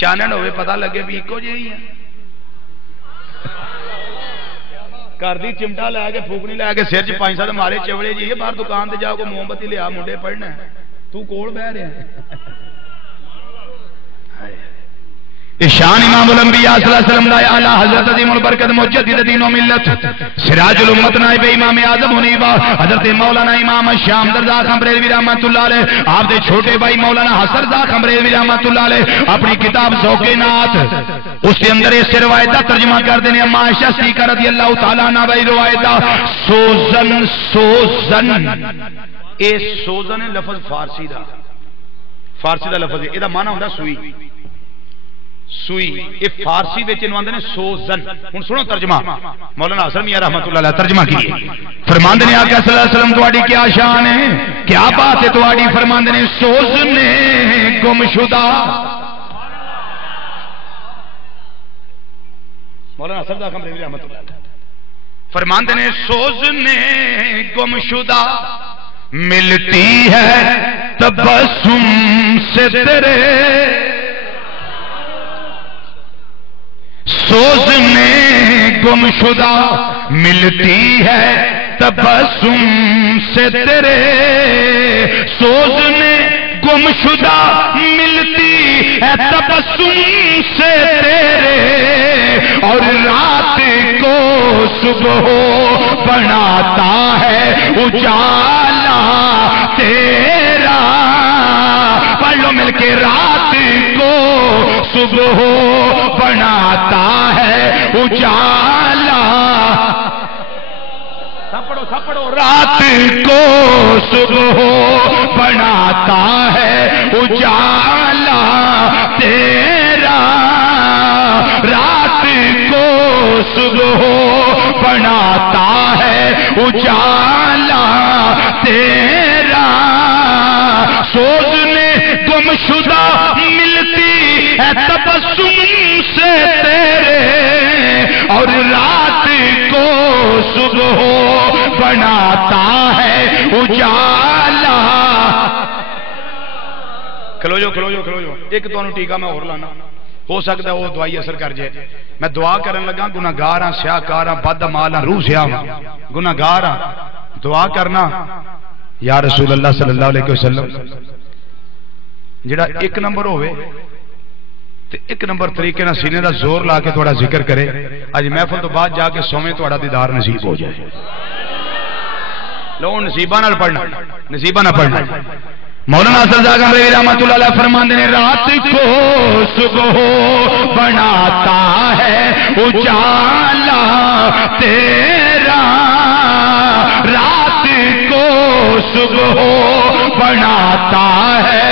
چانن ہوئے پتہ لگے بھی اکو جہی ہے گھر دی چمٹا لے کے پھوکنی لے کے سر چ 5-7 مارے چوڑے جی باہر دکان تے جاؤ کو موم بتی لیا منڈے پڑھنا تو کول بہ رہا ہے شان امام الانبیاء صلی اللہ علیہ وسلم دا اعلی حضرت عظیم البرکت مجدد دین و ملت سراج الامت نائب امام اعظم حنیفہ حضرت مولانا امام شام درزا خمبریلوی رحمۃ اللہ علیہ آپ دے چھوٹے بھائی مولانا حسن رضا خمبریلوی رحمۃ اللہ علیہ اپنی کتاب ذوق نعت اس کے اندر اس روایت کا ترجمہ کر دینے اما عائشہ صدیقہ رضی اللہ تعالی عنہ بھائی روایت سوزن سوزن اے سوزن لفظ فارسی دا لفظ ہے ادا معنی ہوندا سوئی سوئی یہ فارسی وچ انہوں نے سوزن ہن سنو ترجمہ مولانا حسن میاں رحمۃ اللہ علیہ ترجمہ کیے فرماندے نے آقا صلی اللہ علیہ وسلم تواڈی کیا شان ہے کیا بات ہے تواڈی فرماندے نے سوزنے گمشدہ مولانا حسن دا خمری رحمۃ اللہ علیہ فرماندے نے سوزنے گمشدہ ملتی ہے تبسم سے تیرے سوزنے گمشدہ ملتی ہے تبسم سے تیرے سوزنے گمشدہ ملتی ہے تبسم سے تیرے اور رات کو صبح بناتا ہے اجالا تیرا پڑھ لو مل کے رات کو صبح بناتا ہے اجالا سپڑو رات کو صبح بناتا ہے اجالا تیرا رات کو صبح بناتا ہے اجالا تیرا سوزنے گمشدہ ملتی ہے تبسم سے تیرے اور رات کو صبح بناتا ہے اجالا کھلو جو ایک تو ٹیکا میں اور لانا ہو سکتا ہے وہ دوائی اثر کر جائے میں دعا کرن لگا گناہگار ہاں سیاہکار ہاں بد مال ہاں روح سیاہ ہاں گناہگار ہاں دعا کرنا یا رسول اللہ صلی اللہ علیہ وسلم جڑا ایک نمبر ہوئے تے ایک نمبر طریقے نہ سینے دا زور لا کے تھوڑا ذکر کرے اج محفل تو بعد جا کے سویں تھوڑا دیدار نصیب ہو جائے لو نصیبہ نہ پڑھنا نصیبہ نہ پڑھنا مولانا حسن زاغ بریلوی رحمۃ اللہ علیہ فرماتے ہیں رات کو صبح بناتا ہے اجالا تیرا رات کو صبح بناتا ہے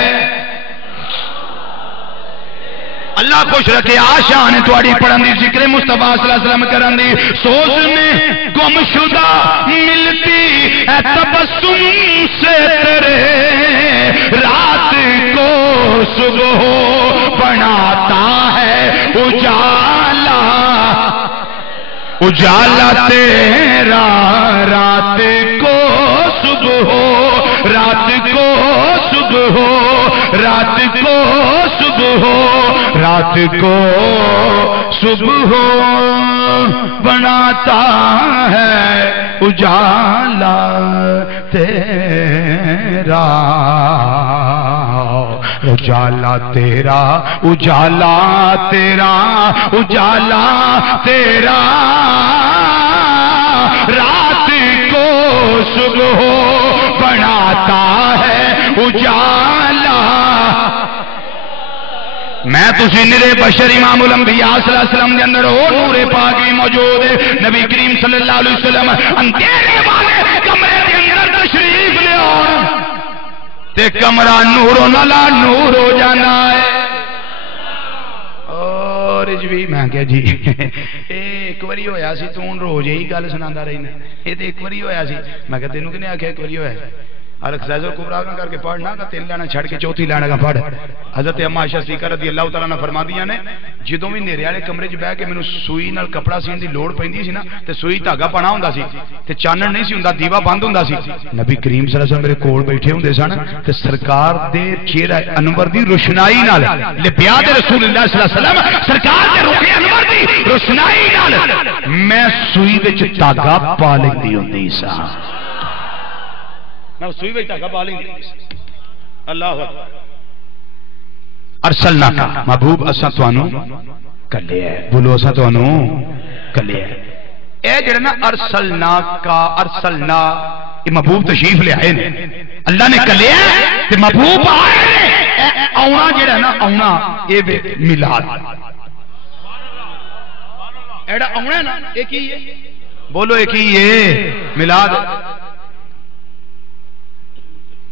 اللہ خوش رکھے آشان ہے تھوڑی پڑھن دی ذکر مصطفیٰ صلی اللہ علیہ وسلم کرن دی سوز میں گم شدہ ملتی ہے تبسم سے تیرے رات کو صبح بناتا ہے اجالا اجالا تیرا رات کو صبح رات کو صبح رات کو صبح رات کو صبح بناتا ہے اجالا تیرا اجالا تیرا اجالا تیرا اجالا تیرا رات کو صبح بناتا ہے اجالا میں تسی نرے بشر امام الانبیاء صلی اللہ علیہ وسلم دے اندر اور نور پاک بھی موجود ہے نبی کریم صلی اللہ علیہ وسلم اندھیرے والے کمرے دے اندر تشریف لے آن تے کمرہ نورو نلا نور ہو جانا ہے اور جی میں کہا جی ایک وری ہویا سی تو ان روز یہی گل سناندا رہنا یہ تے ایک وری ہویا سی میں کہا تینوں کنے آکھیا ایک وری ہویا ہے الخزائز الکبریٰ نہ کر کے پڑھنا کہ تین لینا چھڑ کے چوتھی لینا کا پڑھ حضرت اما عائشہ صدیقہ رضی اللہ تعالیٰ نے فرما دیا نے جدوں بھی نیرے والے کمرے 'چ بیٹھ کے مینوں سوئی نال کپڑا سین دی لوڑ پیندی سی نا تے سوئی دھاگا پانا ہوندا سی تے چانن نہیں سی ہوندا دیوا بند ہوندا سی نبی کریم صلی اللہ علیہ وسلم میرے کول بیٹھے ہوندے سن تے سرکار دے چہرہ انور دی روشنائی نال لبیا دے رسول اللہ صلی اللہ علیہ وسلم سرکار دے رخ انور دی روشنائی نال میں سوئی وچ دھاگا پا لیندی ہوندی سا میں سوئی وچ دھاگا پا لیندی اللہ ارسلنا کا محبوب اساں تانوں کلے ہے بولو اساں تانوں کلے ہے اے جڑا نا ارسلنا کا ارسلنا یہ محبوب تشریف لے آئے نے اللہ نے کلے ہے تے محبوب آئے نے اونا جڑا نا اونا اے میلاد ایڑا اونا نا اے کی ہے بولو اے کی ہے میلاد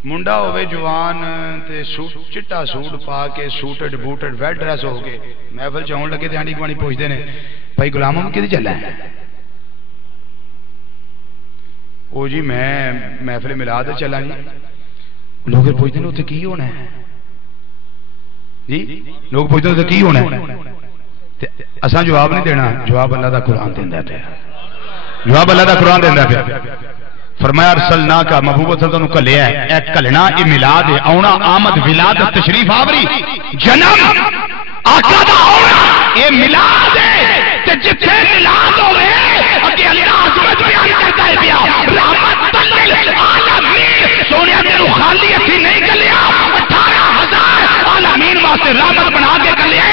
منڈا ہوئے جوان تے چٹا سوٹ پا کے سوٹڈ بوٹڈ ویل ڈریس ہو کے محفل چاہون لگے تے آنڈی گوانی پوچھتے ہیں بھائی غلام ہم کدی چلا ہے او جی میں محفل میلاد چلا جی لوگ پوچھتے ہیں اتنے کی ہونا ہے جی لوگ پوچھتے ہیں اتنے کی ہونا ہے اساں جواب نہیں دینا جواب اللہ دا قرآن دیندا پیا جواب اللہ دا قرآن دیندا پیا فرمایا ارسلنا کا محبوب صلی کلیا ہے اے کلنا اے میلاد ہے اونا آمد ولادت تشریف آوری جنم آقا دا اونا اے میلاد ہے تے جتھے میلاد ہوے اگے اللہ عظمت بیان کرتا ہے پیا رحمت للعالمین سونیا تینو خالی ہتھی نہیں کلیا 18,000 عالمین واسطے رحمت بنا کے کلیا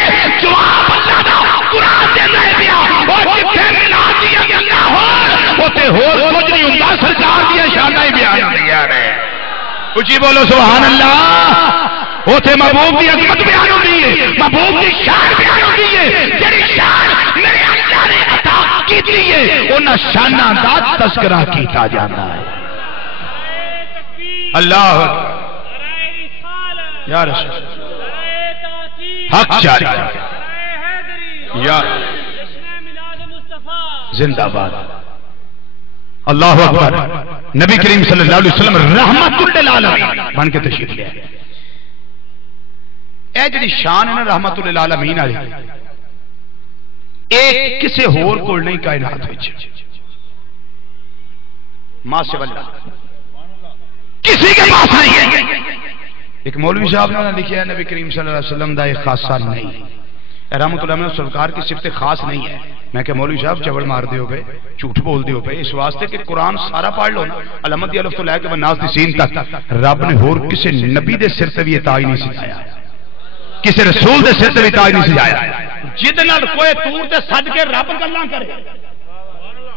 جواب اللہ دا قرآن دے رہے پیا اور جتھے میلاد دی اللہ ہو ہوتے ہو کچھ نہیں ہوں سرکار دیا شانہ ہی بیان دیا رہے اچھی بولو سبحان اللہ ہوتے محبوب دی عظمت بیان ہوتی ہے محبوب دی شان بیان ہوتی ہے جڑی شان میرے اللہ نے عطا کی ہے انہاں شانہ دا تذکرہ کیتا جاتا ہے اللہ یا رسول حق جاری یا زندہ باد اللہ اکبر نبی کریم صلی اللہ علیہ وسلم رحمت للعالمین بن کے تشریف لے آئے اے جڑی شان ہے نا رحمت للعالمین والی ایک کسے ہور کول نہیں کائنات وچ ما سے اللہ کسی کے پاس نہیں ہے ایک مولوی صاحب نے لکھا ہے نبی کریم صلی اللہ علیہ وسلم دا ایک خاصہ نہیں رحمۃ اللہ علیہ سرکار کی صفت خاص نہیں ہے. میں کہ مولوی صاحب چوڑ مار دیو پے، جھوٹ بول دیو پے، اس واسطے کہ قرآن سارا پڑھ لو نا، علامت الف تو لے کے ناس دی سین تک. رب نے ہور کسی نبی دے سر تے بھی تاج نہیں سجایا، کسی رسول دے سر تے بھی تاج نہیں سجایا. جد نال کوئی تور تے سج کے رب گلاں کرے.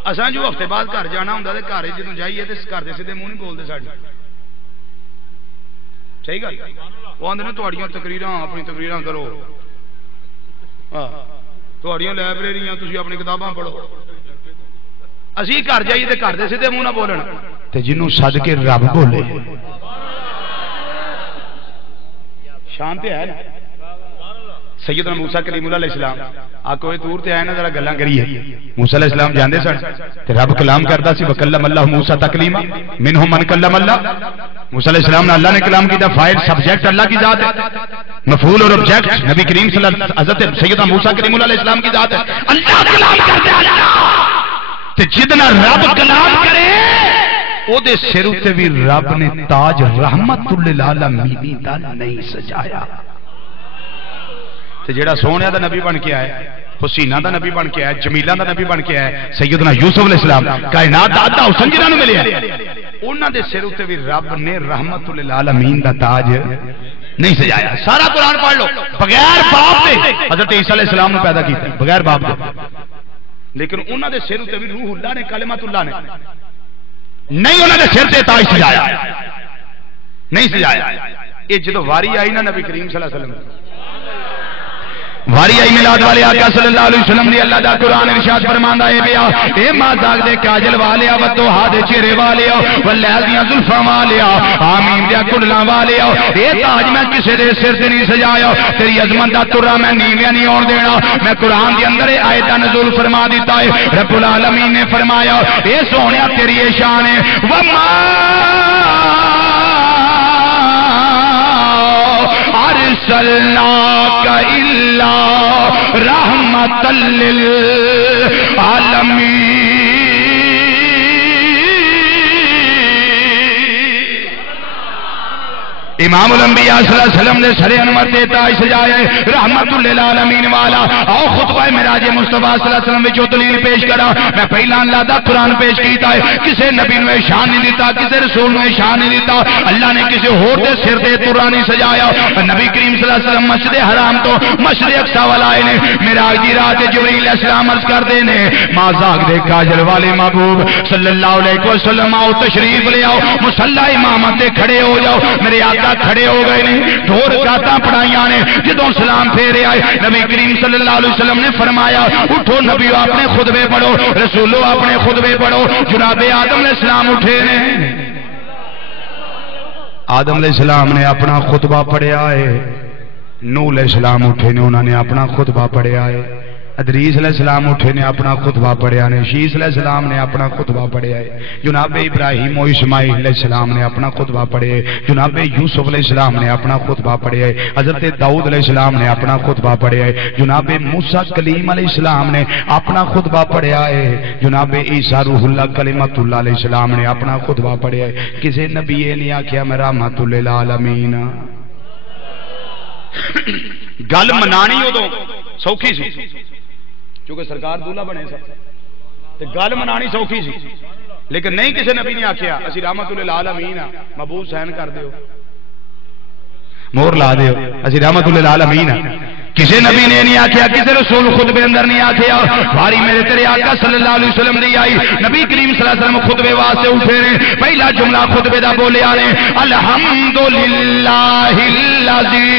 اساں جو ہفتے بعد گھر جانا ہوندا تے گھر جدوں جائیے تے گھر دے سیدھے منہ نہیں بولدے ساڈے. صحیح گل وہ آندے نے تہاڈیاں تقریراں اپنی تقریراں کرو، ہاں تہاڈیاں لائبریریاں تسی اپنی کتاباں پڑھو. اسی گھر جائیے تے گھر دے سیدھے منہ نہ بولن تے جنوں سد کے رب بولے شان تے ہے نا. سیدنا موسیٰ کلیم اللہ علیہ السلام کوئی دور تے آئے نا ذرا گلاں کریے. موسیٰ علیہ السلام جاندے سن تے رب کلام کردا سی وکلم اللہ موسیٰ تکلیما منہم من کلم اللہ. موسیٰ علیہ السلام نے اللہ نے کلام کیتا، فاعل سبجیکٹ اللہ کی ذات ہے، مفعول اور آبجیکٹ نبی کریم صلی اللہ حضرت سیدنا موسیٰ کلیم اللہ علیہ السلام کی ذات ہے. اللہ کلام کرتے اللہ تے جتنا رب کلام کرے او دے سر تے بھی رب نے تاج رحمت للعالمین دا نہیں سجایا. تے جیڑا سونے دا نبی بن کے آئے، حسینہ دا نبی بن کے آئے، جمیلہ دا نبی بن کے آئے، سیدنا یوسف علیہ السلام کائنات دا آدھا حسن جنہاں نو ملے ہیں، انہاں دے سر تے بھی رب نے رحمت للعالمین دا تاج نہیں سجایا. سارا قرآن پڑھ لو بغیر باپ دے حضرت عیسیٰ علیہ السلام نے پیدا کیتا بغیر باپ دے، لیکن انہاں دے سر تے بھی روح اللہ نے کلمت اللہ نے نہیں انہاں دے سر تے تاج سجایا نہیں سجایا. یہ جدو واری آئی نا نبی کریم صلی اللہ علیہ وسلم واری آئی میلاد والے آقا صلی اللہ علیہ وسلم دی، اللہ دا قرآن ارشاد فرماندا ہے بیا اے مازاگ دے کاجل والیا وتوہا دے چہرے والیا واللیل دیاں زلفاں والیا آمین دیا کڈلاں والیا اے تاج میں کسے دے سر تے نہیں سجایا، تیری عظمت دا ترا میں نیویاں نہیں ہون دینا. میں قرآن دے اندر آیت نزول فرما دیتا ہے، رب العالمین نے فرمایا اے سونیا تیری اے شان ہے وما ارسلناک الا رحمتا للعالمین. امام الانبیاء صلی اللہ علیہ وسلم نے سر انور تے تاج سجایا ہے رحمت للعالمین والا. آؤ خطبہ معراج مصطفیٰ صلی اللہ علیہ وسلم وچوں دلیل پیش کرا. میں پہلا اللہ دا قرآن پیش کیتا ہے، کسے نبی نو شان نہیں دیتا، کسے رسول نو شان نہیں دیتا. اللہ نے کسے ہور دے سر تے ترا نہیں سجایا. نبی کریم صلی اللہ علیہ وسلم مسجد حرام تو مسجد اقصی والا آئے نے معراج دی رات جبرائیل علیہ السلام عرض کردے نے ما زاغ دے کاجل والے محبوب صلی اللہ علیہ وسلم آؤ تشریف لے آؤ مصلی امامت تے کھڑے ہو جاؤ. میرے آقا کھڑے ہو گئے نے، دو رکعتاں پڑھائیاں نے. جدوں سلام پھیرے آئے نبی کریم صلی اللہ علیہ وسلم نے فرمایا اٹھو نبیو اپنے خطبے پڑھو، رسولو اپنے خطبے پڑھو. جناب آدم علیہ السلام اٹھے نے، آدم علیہ السلام نے اپنا خطبہ پڑھیا ہے. نوح علیہ السلام اٹھے نے، انہوں نے اپنا خطبہ پڑھیا ہے. ادریس علیہ السلام اٹھے نے اپنا خطبہ پڑھیا نے. شیس علیہ السلام نے اپنا خطبہ پڑھیا ہے. جناب ابراہیم و اسماعیل علیہ السلام نے اپنا خطبہ پڑھیا ہے. جناب یوسف علیہ السلام نے اپنا خطبہ پڑھیا ہے. حضرت داؤد علیہ السلام نے اپنا خطبہ پڑھیا ہے. جناب موسیٰ کلیم علیہ السلام نے اپنا خطبہ پڑھیا ہے. جناب عیسیٰ روح اللہ کلمت اللہ علیہ السلام نے اپنا خطبہ پڑھیا ہے. کسی نبی یہ نہیں آکھیا میں رحمت للعالمین. گل منانی ادو سوکھی سی کیونکہ سرکار دولہ بنے سب گل منانی سوکھی سی، لیکن نہیں کسی نبی نے آخیا اسی رحمت للعالمین مبعوث حسین کر دیو مور لا دیو اسی رحمت للعالمین. کسی نبی نے نہیں آخیا، کسی رسول خطبے اندر نہیں آخیا. باری میرے تیرے آقا صلی اللہ علیہ وسلم دی آئی. نبی کریم صلی اللہ علیہ وسلم خطبے واسطے اٹھے نے. پہلا جملہ خطبے دا بولے آنے الحمدللہ الذی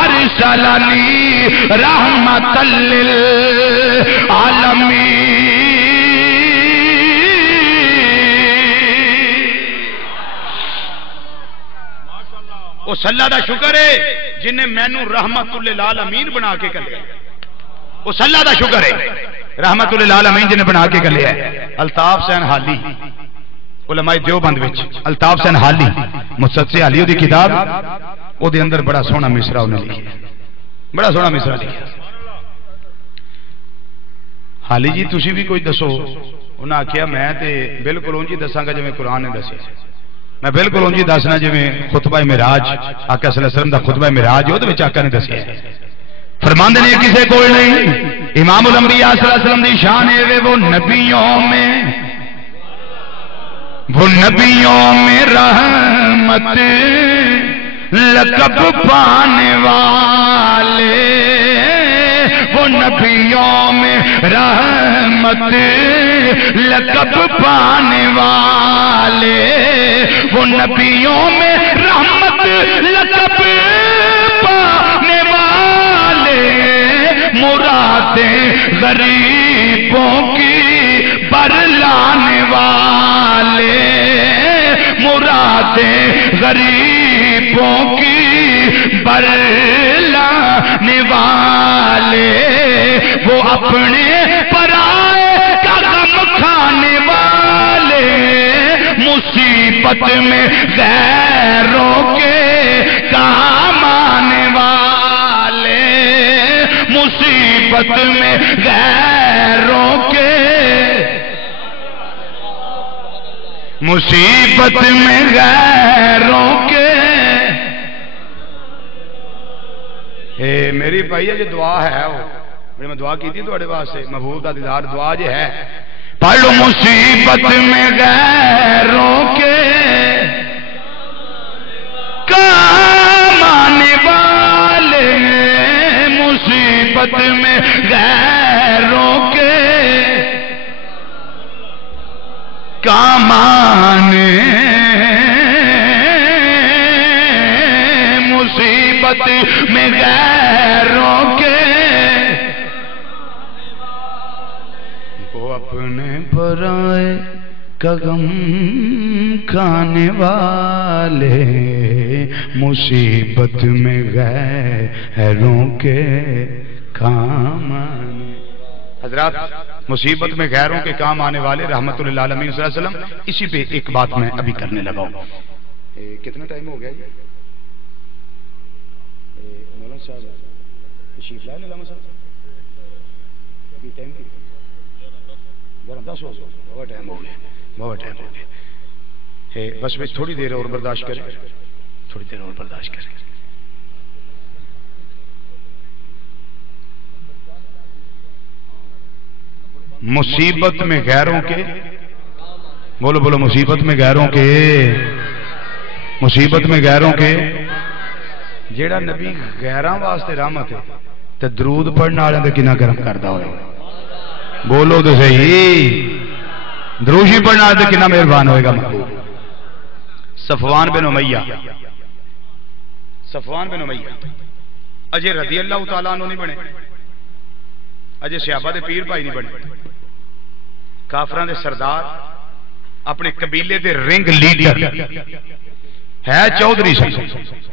ارسلنی رحمتا للعالمین. اس اللہ دا شکر ہے جن نے مینو رحمت للعالمین بنا کے کلیا. اس اللہ دا شکر ہے رحمت للعالمین جن نے بنا کے کلیا. الطاف حسین حالی علماء دیوبند وچ الطاف حسین حالی مستدثر حالی دی کتاب او دے اندر بڑا سونا مصرع انہوں نے لکھیا، بڑا سونا مصرع لکھیا. حالی جی تسی بھی کوئی دسو. انہاں آکھیا میں تے بالکل اونجی دساں گا جویں قرآن نے دسیا. میں بالکل انجی دسنا جی خطبہ معراج آقا صلی اللہ علیہ وسلم دا خطبہ معراج وہ آقا نے دسیا فرماندے نے کسے کوئی نہیں امام الانبیاء صلی اللہ علیہ وسلم دی شان ہے وہ نبیوں میں رحمت لقب پانے والے وہ نبیوں میں رحمت لقب پانے والے وہ نبیوں میں رحمت لقب پانے والے مرادیں غریبوں کی برلانے والے مرادیں غریبوں کی برلانے والے وہ اپنے پرائے کا غم کھانے والے مصیبت میں غیروں کے کام آنے والے مصیبت میں غیروں کے مصیبت میں غیروں کے میری بھائی یہ دعا ہے میں دعا کی تھی تھوڑے واسطے محبوب کا دیدار دعا جو ہے پڑھ لو مصیبت میں غیروں کے کام آنے والے مصیبت میں غیروں کے کام آنے مصیبت میں غیروں کے وہ اپنے پرائے کا غم کھانے والے مصیبت میں غیروں کے کام آنے حضرات مصیبت میں غیروں کے کام آنے والے رحمت للعالمین صلی اللہ علیہ وسلم اسی پہ ایک بات میں ابھی کرنے لگا ہوں کتنا ٹائم ہو گیا یہ مولانا صاحب تشریف لائے علامہ صاحب ابھی ٹائم کی 10 ہو گیا بہت ٹائم ہو گیا بس تھوڑی دیر اور برداشت کریں تھوڑی دیر اور برداشت کریں مصیبت میں غیروں کے بولو بولو مصیبت میں غیروں کے مصیبت میں غیروں کے جیڑا نبی غیراں واسطے رحمت ہے تے درود پڑھنے والے تے کنا کرم کردا ہوئے بولو تو صحیح دروشی پڑھنے والے تے کنا مہربان ہوئے گا صفوان بن امیہ اجے رضی اللہ تعالیٰ عنہ نہیں بنے اجے صحابہ دے پیر بھائی نہیں بنے کافراں دے سردار اپنے قبیلے دے رنگ لیڈر ہے چودھری سی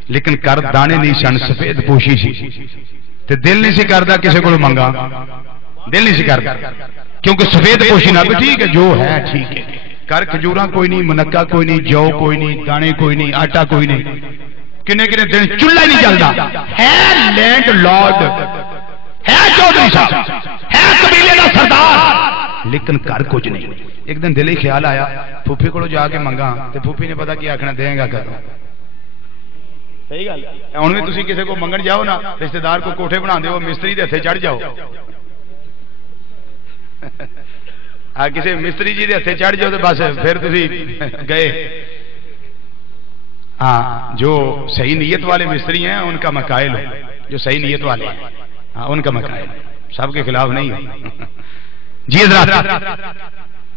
لیکن کر دانے نہیں سن سفید پوشی سی تے دل نہیں سی کردا کسے کو منگا دل نہیں سی کردا کیونکہ سفید پوشی نہ بھی ٹھیک ہے جو ہے ٹھیک ہے کر کھجوراں کوئی نہیں منکا کوئی نہیں جو کوئی نہیں دانے کوئی نہیں آٹا کوئی نہیں کنے کنے دن چولہا نہیں چلدا ہے لینڈ لارڈ ہے چودھری صاحب ہے قبیلے دا سردار لیکن کر کچھ نہیں ایک دن دل ہی خیال آیا پھوپھی کو جا کے منگا تے پھوپھی نے پتا کیا آکھنا دیں گا کدوں صحیح گل ہن وی تسی کسے کو منگن جاؤ نا رشتہ دار کو کوٹھے بنا دیو مستری دے ہتھے چڑھ جاؤ کسی مستری جی دے ہتھے چڑھ جاؤ تے بس پھر تسی گئے ہاں جو صحیح نیت والے مستری ہیں ان کا میں قائل ہوں جو صحیح نیت والے ہیں ہاں ان کا میں قائل سب کے خلاف نہیں ہوں جی حضرات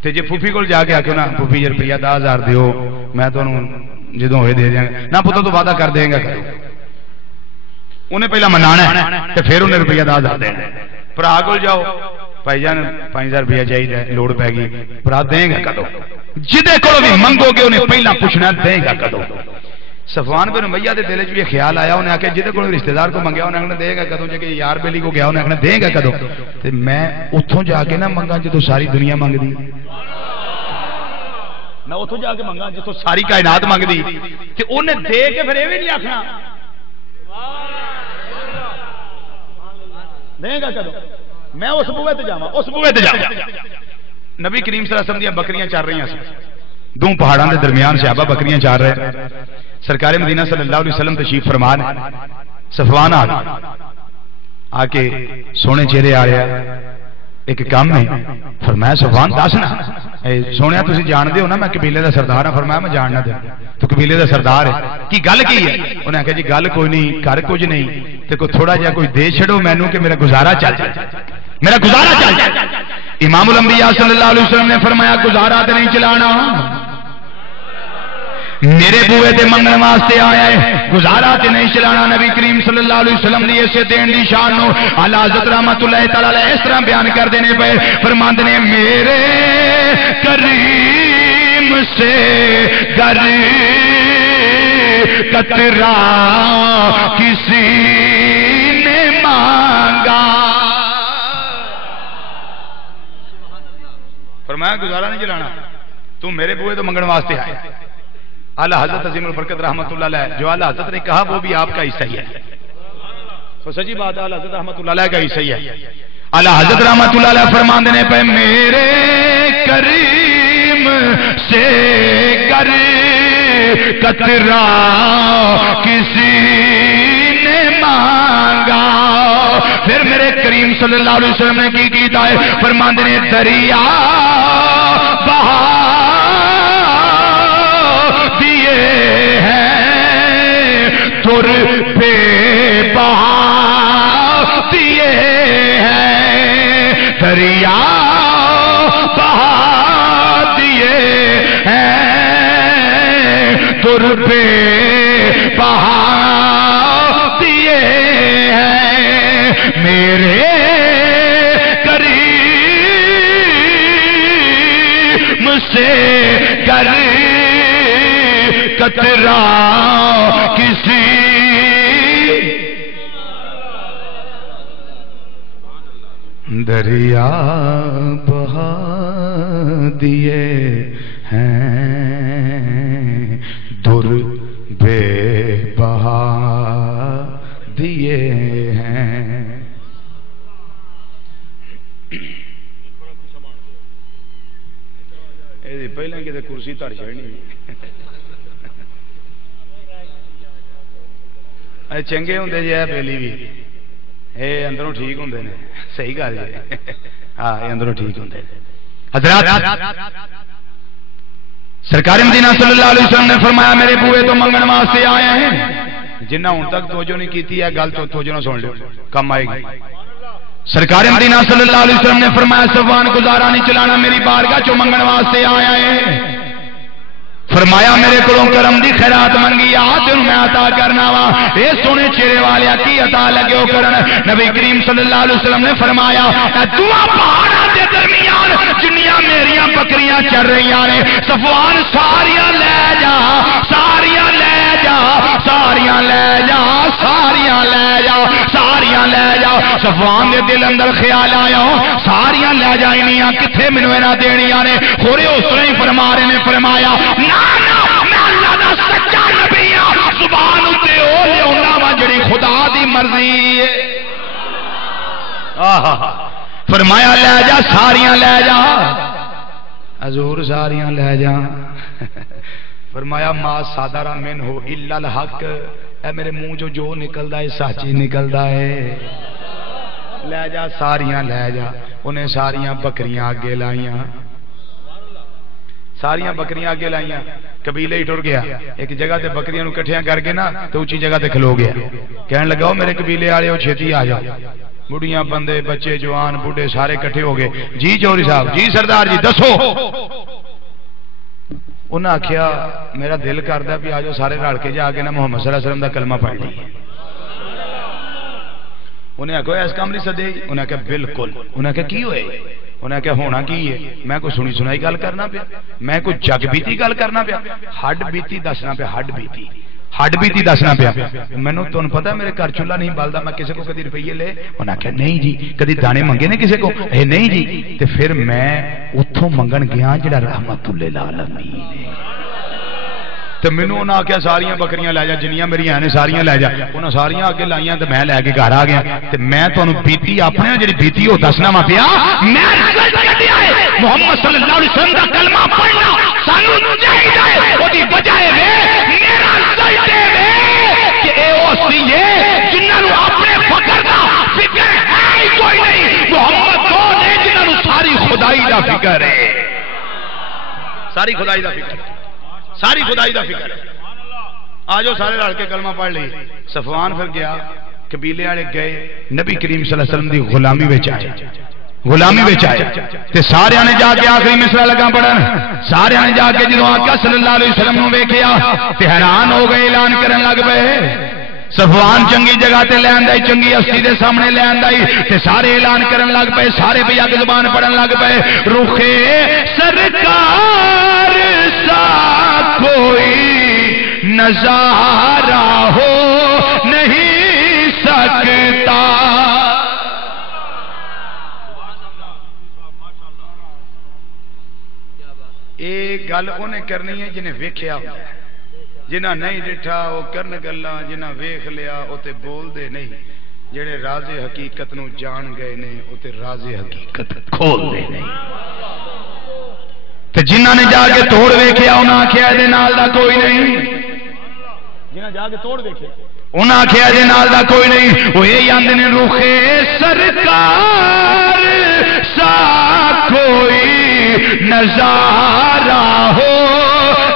تے جے پھوپھی کول جا کے آکھو نا پھوپھی جی روپیہ 10,000 دیو میں تانوں جدوں ہوئے دے دیاں گا نہ پتہ تو وعدہ کر دیں گا انہیں پہلا منانا ہے تے پھر انہیں روپیہ 10,000 دینا ہے بھرا کول جاؤ بھائی جان 5,000 روپیہ چاہیے لوڑ پے گی بھرا دیں گا کدوں جدے کولوں بھی منگو گے انہیں پہلا پوچھنا دیں گا کدوں صفوان بن امیہ دے دل وچ بھی خیال آیا انہیں آکھیا جدے کول رشتہ دار کو منگیا انہیں آکھنا دے گا کدوں جے کہ یار بیلی کو گیا انہیں آکھنا دے گا کدوں تے میں اوتھوں جا کے نہ منگا جدوں ساری دنیا منگدی میں اوتھوں جا کے منگا جتوں ساری کائنات منگدی تے انہیں دے کے پھر ایویں نہیں آکھنا دے گا کدوں میں اس بوئے تے جاواں اس بوئے تے جاواں نبی کریم صلی اللہ علیہ وسلم دی بکریاں چار رہی سی دو پہاڑاں دے درمیان صحابہ بکریاں چار رہے سرکار مدینہ صلی اللہ علیہ وسلم تشریف فرمان صفوان آ کے سونے چہرے آ رہا ایک کام ہے فرمایا صفوان دسنا سونے تسی جانتے ہو نا میں قبیلے دا سردار ہاں فرمایا میں جاننا دے تو قبیلے دا سردار ہے کی گل کی ہے انہیں کہا جی گل کوئی نہیں کر کچھ نہیں تے کوئی تھوڑا جہا کوئی دے چھڑو مینوں کہ میرا گزارا چل جائے میرا گزارا چل جائے امام الانبیاء صلی اللہ علیہ وسلم نے فرمایا گزارا تے نہیں چلانا میرے بوئے تے منگن واسطے آیا ہے گزارا تے نہیں چلانا نبی کریم صلی اللہ علیہ وسلم دی اسے دین دی شان نو اعلی حضرت رحمت اللہ تعالی علیہ اس طرح بیان کر دینے پے فرماندے نے میرے کریم سے گر قطرہ کسی نے مانگا فرمایا گزارا نہیں چلانا تو میرے بوئے تو منگن واسطے آئے اعلیٰ حضرت عظیم البرکت رحمت اللہ علیہ جو اعلیٰ حضرت نے کہا وہ بھی آپ کا حصہ ہی ہے تو سچی بات ہے اعلیٰ حضرت رحمت اللہ علیہ کا حصہ ہی ہے اعلیٰ حضرت رحمت اللہ علیہ فرمان دینے پہ میرے کریم سے گر قطرہ کسی نے مانگا پھر میرے کریم صلی اللہ علیہ وسلم نے کی کیتا ہے فرمان دینے دریا بہا تر پہ بہا دیے ہیں دریا بہا دیے ہیں تر پہ بہا دیے ہیں میرے کریم سے گر قطرہ کسی دریا بہا دیے ہیں در بے بہا دیے ہیں پہلے کتنے کرسی تر چڑھنی چنگے ہوں جی پہلی بھی یہ اندروں ٹھیک ہوں نے صحیح گل ہے ہاں یہ اندروں ٹھیک ہوں حضرات سرکار مدینہ صلی اللہ علیہ وسلم نے فرمایا میرے بوئے تو منگن واسطے آئے ہیں جنہ ہوں تک توجہ نہیں کی ہے گل تو توجہ نہ سن لو کم آئے گی سرکار مدینہ صلی اللہ علیہ وسلم نے فرمایا صفوان گزارا نہیں چلانا میری بارگاہ چو منگن واسطے آیا ہے فرمایا میرے کو کرم دی خیرات منگی تین میں عطا کرنا وا یہ سونے چہرے والے کی عطا لگے کرن نبی کریم صلی اللہ علیہ وسلم نے فرمایا دعا پہاڑاں دے درمیان جنیاں میریاں بکریاں چر رہی نے صفوان ساریاں لے جا ساریاں لے جا ساریاں لے جا ساریاں لے جا ساریاں لے جا صفوان دے دل اندر خیال آیا ساریاں لے جائنیاں کتھے مینوں انہاں دینیاں نے خورے اس طرح ہی فرما رہے نے فرمایا میں اللہ دا سچا نبی ہاں زبان اتے او لیاونا وا جڑی خدا دی مرضی ہے فرمایا لے جا ساریاں لے جا حضور ساریاں لے جا فرمایا ما صادر منہ الا الحق اے میرے منہ جو نکلدا ہے سچ ہی نکلدا ہے لے جا ساریاں لے جا انہیں ساریاں بکریاں آگے لائیاں ساریاں بکریاں آگے لائیاں قبیلے ہی ٹر گیا ایک جگہ تے بکریاں نو کٹھیاں کر کے نا تو اونچی جگہ تے کھلو گیا کہنے لگا میرے قبیلے والے ہو چھتی آ جاؤ بڑھیاں بندے بچے جوان بوڑھے سارے کٹھے ہو گئے جی چوری صاحب جی سردار جی دسو انہاں آکھیا میرا دل کردا بھی آ جاؤ سارے رل کے جا کے نا محمد صلی اللہ علیہ وسلم دا کلمہ پڑھ لئیے انہیں آکھو اس کام نہیں سدے انہیں آکھیا بالکل انہیں آکھیا کی ہوئے انہیں کہا ہونا کی ہے میں کوئی سنی سنائی گل کرنا پیا میں کوئی جگ بیتی گل کرنا پیا ہڈ بیتی دسنا پیا ہڈ بیتی دسنا پیا مینوں تمہیں پتا میرے گھر چولہا نہیں بلدا میں کسی کو کدی روپیے لے انہیں کہا نہیں جی کدی دانے منگے نے کسی کو اے نہیں جی تے پھر میں اتوں منگن گیا جڑا رحمت للعالمین تو مینوں انہاں آکھیا ساریاں بکریاں لے جا جنیاں میری ہیں ساریاں لے جا انہاں ساریاں اگے لائیاں تے میں لے کے گھر آ گیا تے میں تانوں بیتی اپنے جڑی بیتی او دسنا وا پیا میں محمد صلی اللہ علیہ وسلم دا کلمہ پڑھنا سانوں چاہیے او دی وجہ ہے میرا رزلٹ ہے کہ اے او سی ہے جنہاں نوں اپنے فقر دا فکر خدائی دا فکر ہے، ساری خدائی دا فکر، ساری خدائی دا فکر ہے۔ آجو سارے رل کے کلمہ پڑھ لی۔ صفوان پھر گیا، قبیلے والے گئے، نبی کریم صلی اللہ علیہ وسلم دی غلامی وچ آئے، غلامی وچ آئے تے سارے نے جا کے آخری مصرع لگا پڑھن، سارے نے جا کے جدوں آقا صلی اللہ علیہ وسلم نو ویکھیا تے حیران ہو گئے، اعلان کرن لگ پئے۔ صفوان چنگی جگہ تے لے آندا، چنگی ہستی دے سامنے لے آندا تے سارے اعلان کرن لگ پئے، سارے پہ اگ زبان پڑھن لگ پئے، رخے سرکار سا کوئی نظارہ ہو نہیں سکتا۔ ایک گل انہیں کرنی ہے جنہیں ویکھیا ہوتا ہے، جنہ نہیں ڈٹھا وہ کرن گلاں، جنہ ویکھ لیا وہ تے بول دے نہیں، جڑے راز حقیقت نو جان گئے نے وہ تے راز حقیقت کھول دے نہیں۔ تے جنہ نے جا کے توڑ ویکھیا انہاں آکھیا دے نال دا کوئی نہیں، جنہ جا کے توڑ ویکھیا انہاں آکھیا دے نال دا کوئی نہیں، وہ یہی آندے نے رخے سرکار سا کوئی نظارہ ہو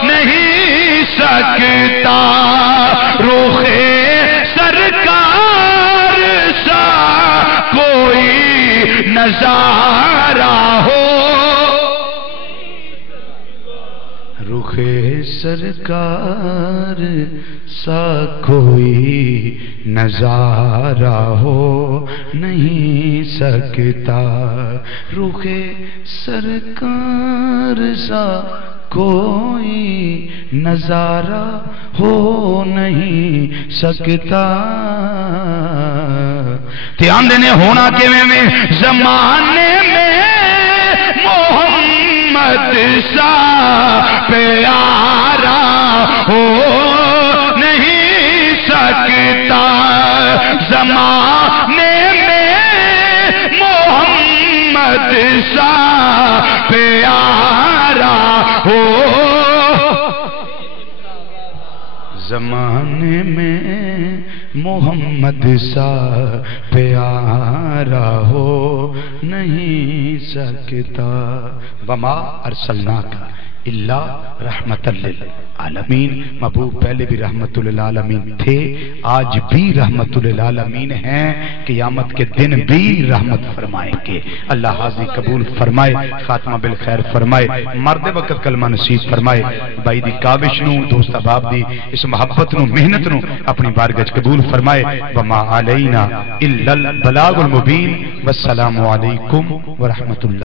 نہیں سکتا، رخے سرکار سا کوئی نظارہ ہو، رخے سرکار سا کوئی نظارہ ہو نہیں سکتا، رخے سرکار سا کوئی نظارہ ہو نہیں سکتا۔ دھیان دینے ہونا کیویں میں زمانے میں محمد سا پیارا ہو نہیں سکتا، زمانے میں محمد سا پیارا ہو، زمانے میں محمد سا پیارا ہو نہیں سکتا۔ وما ارسلناک الا رحمت للعالمین، محبوب پہلے بھی رحمت للعالمین تھے، آج بھی رحمت للعالمین ہیں، قیامت کے دن بھی رحمت فرمائیں گے۔ اللہ حاضری قبول فرمائے، خاتمہ بالخیر فرمائے، مرد وقت کلمہ نصیب فرمائے، بھائی دی کاوش نو، دوست احباب دی اس محبت نو، محنت نو اپنی بارگاہ قبول فرمائے۔ وما علینا الا البلاغ المبین، والسلام علیکم ورحمت اللہ۔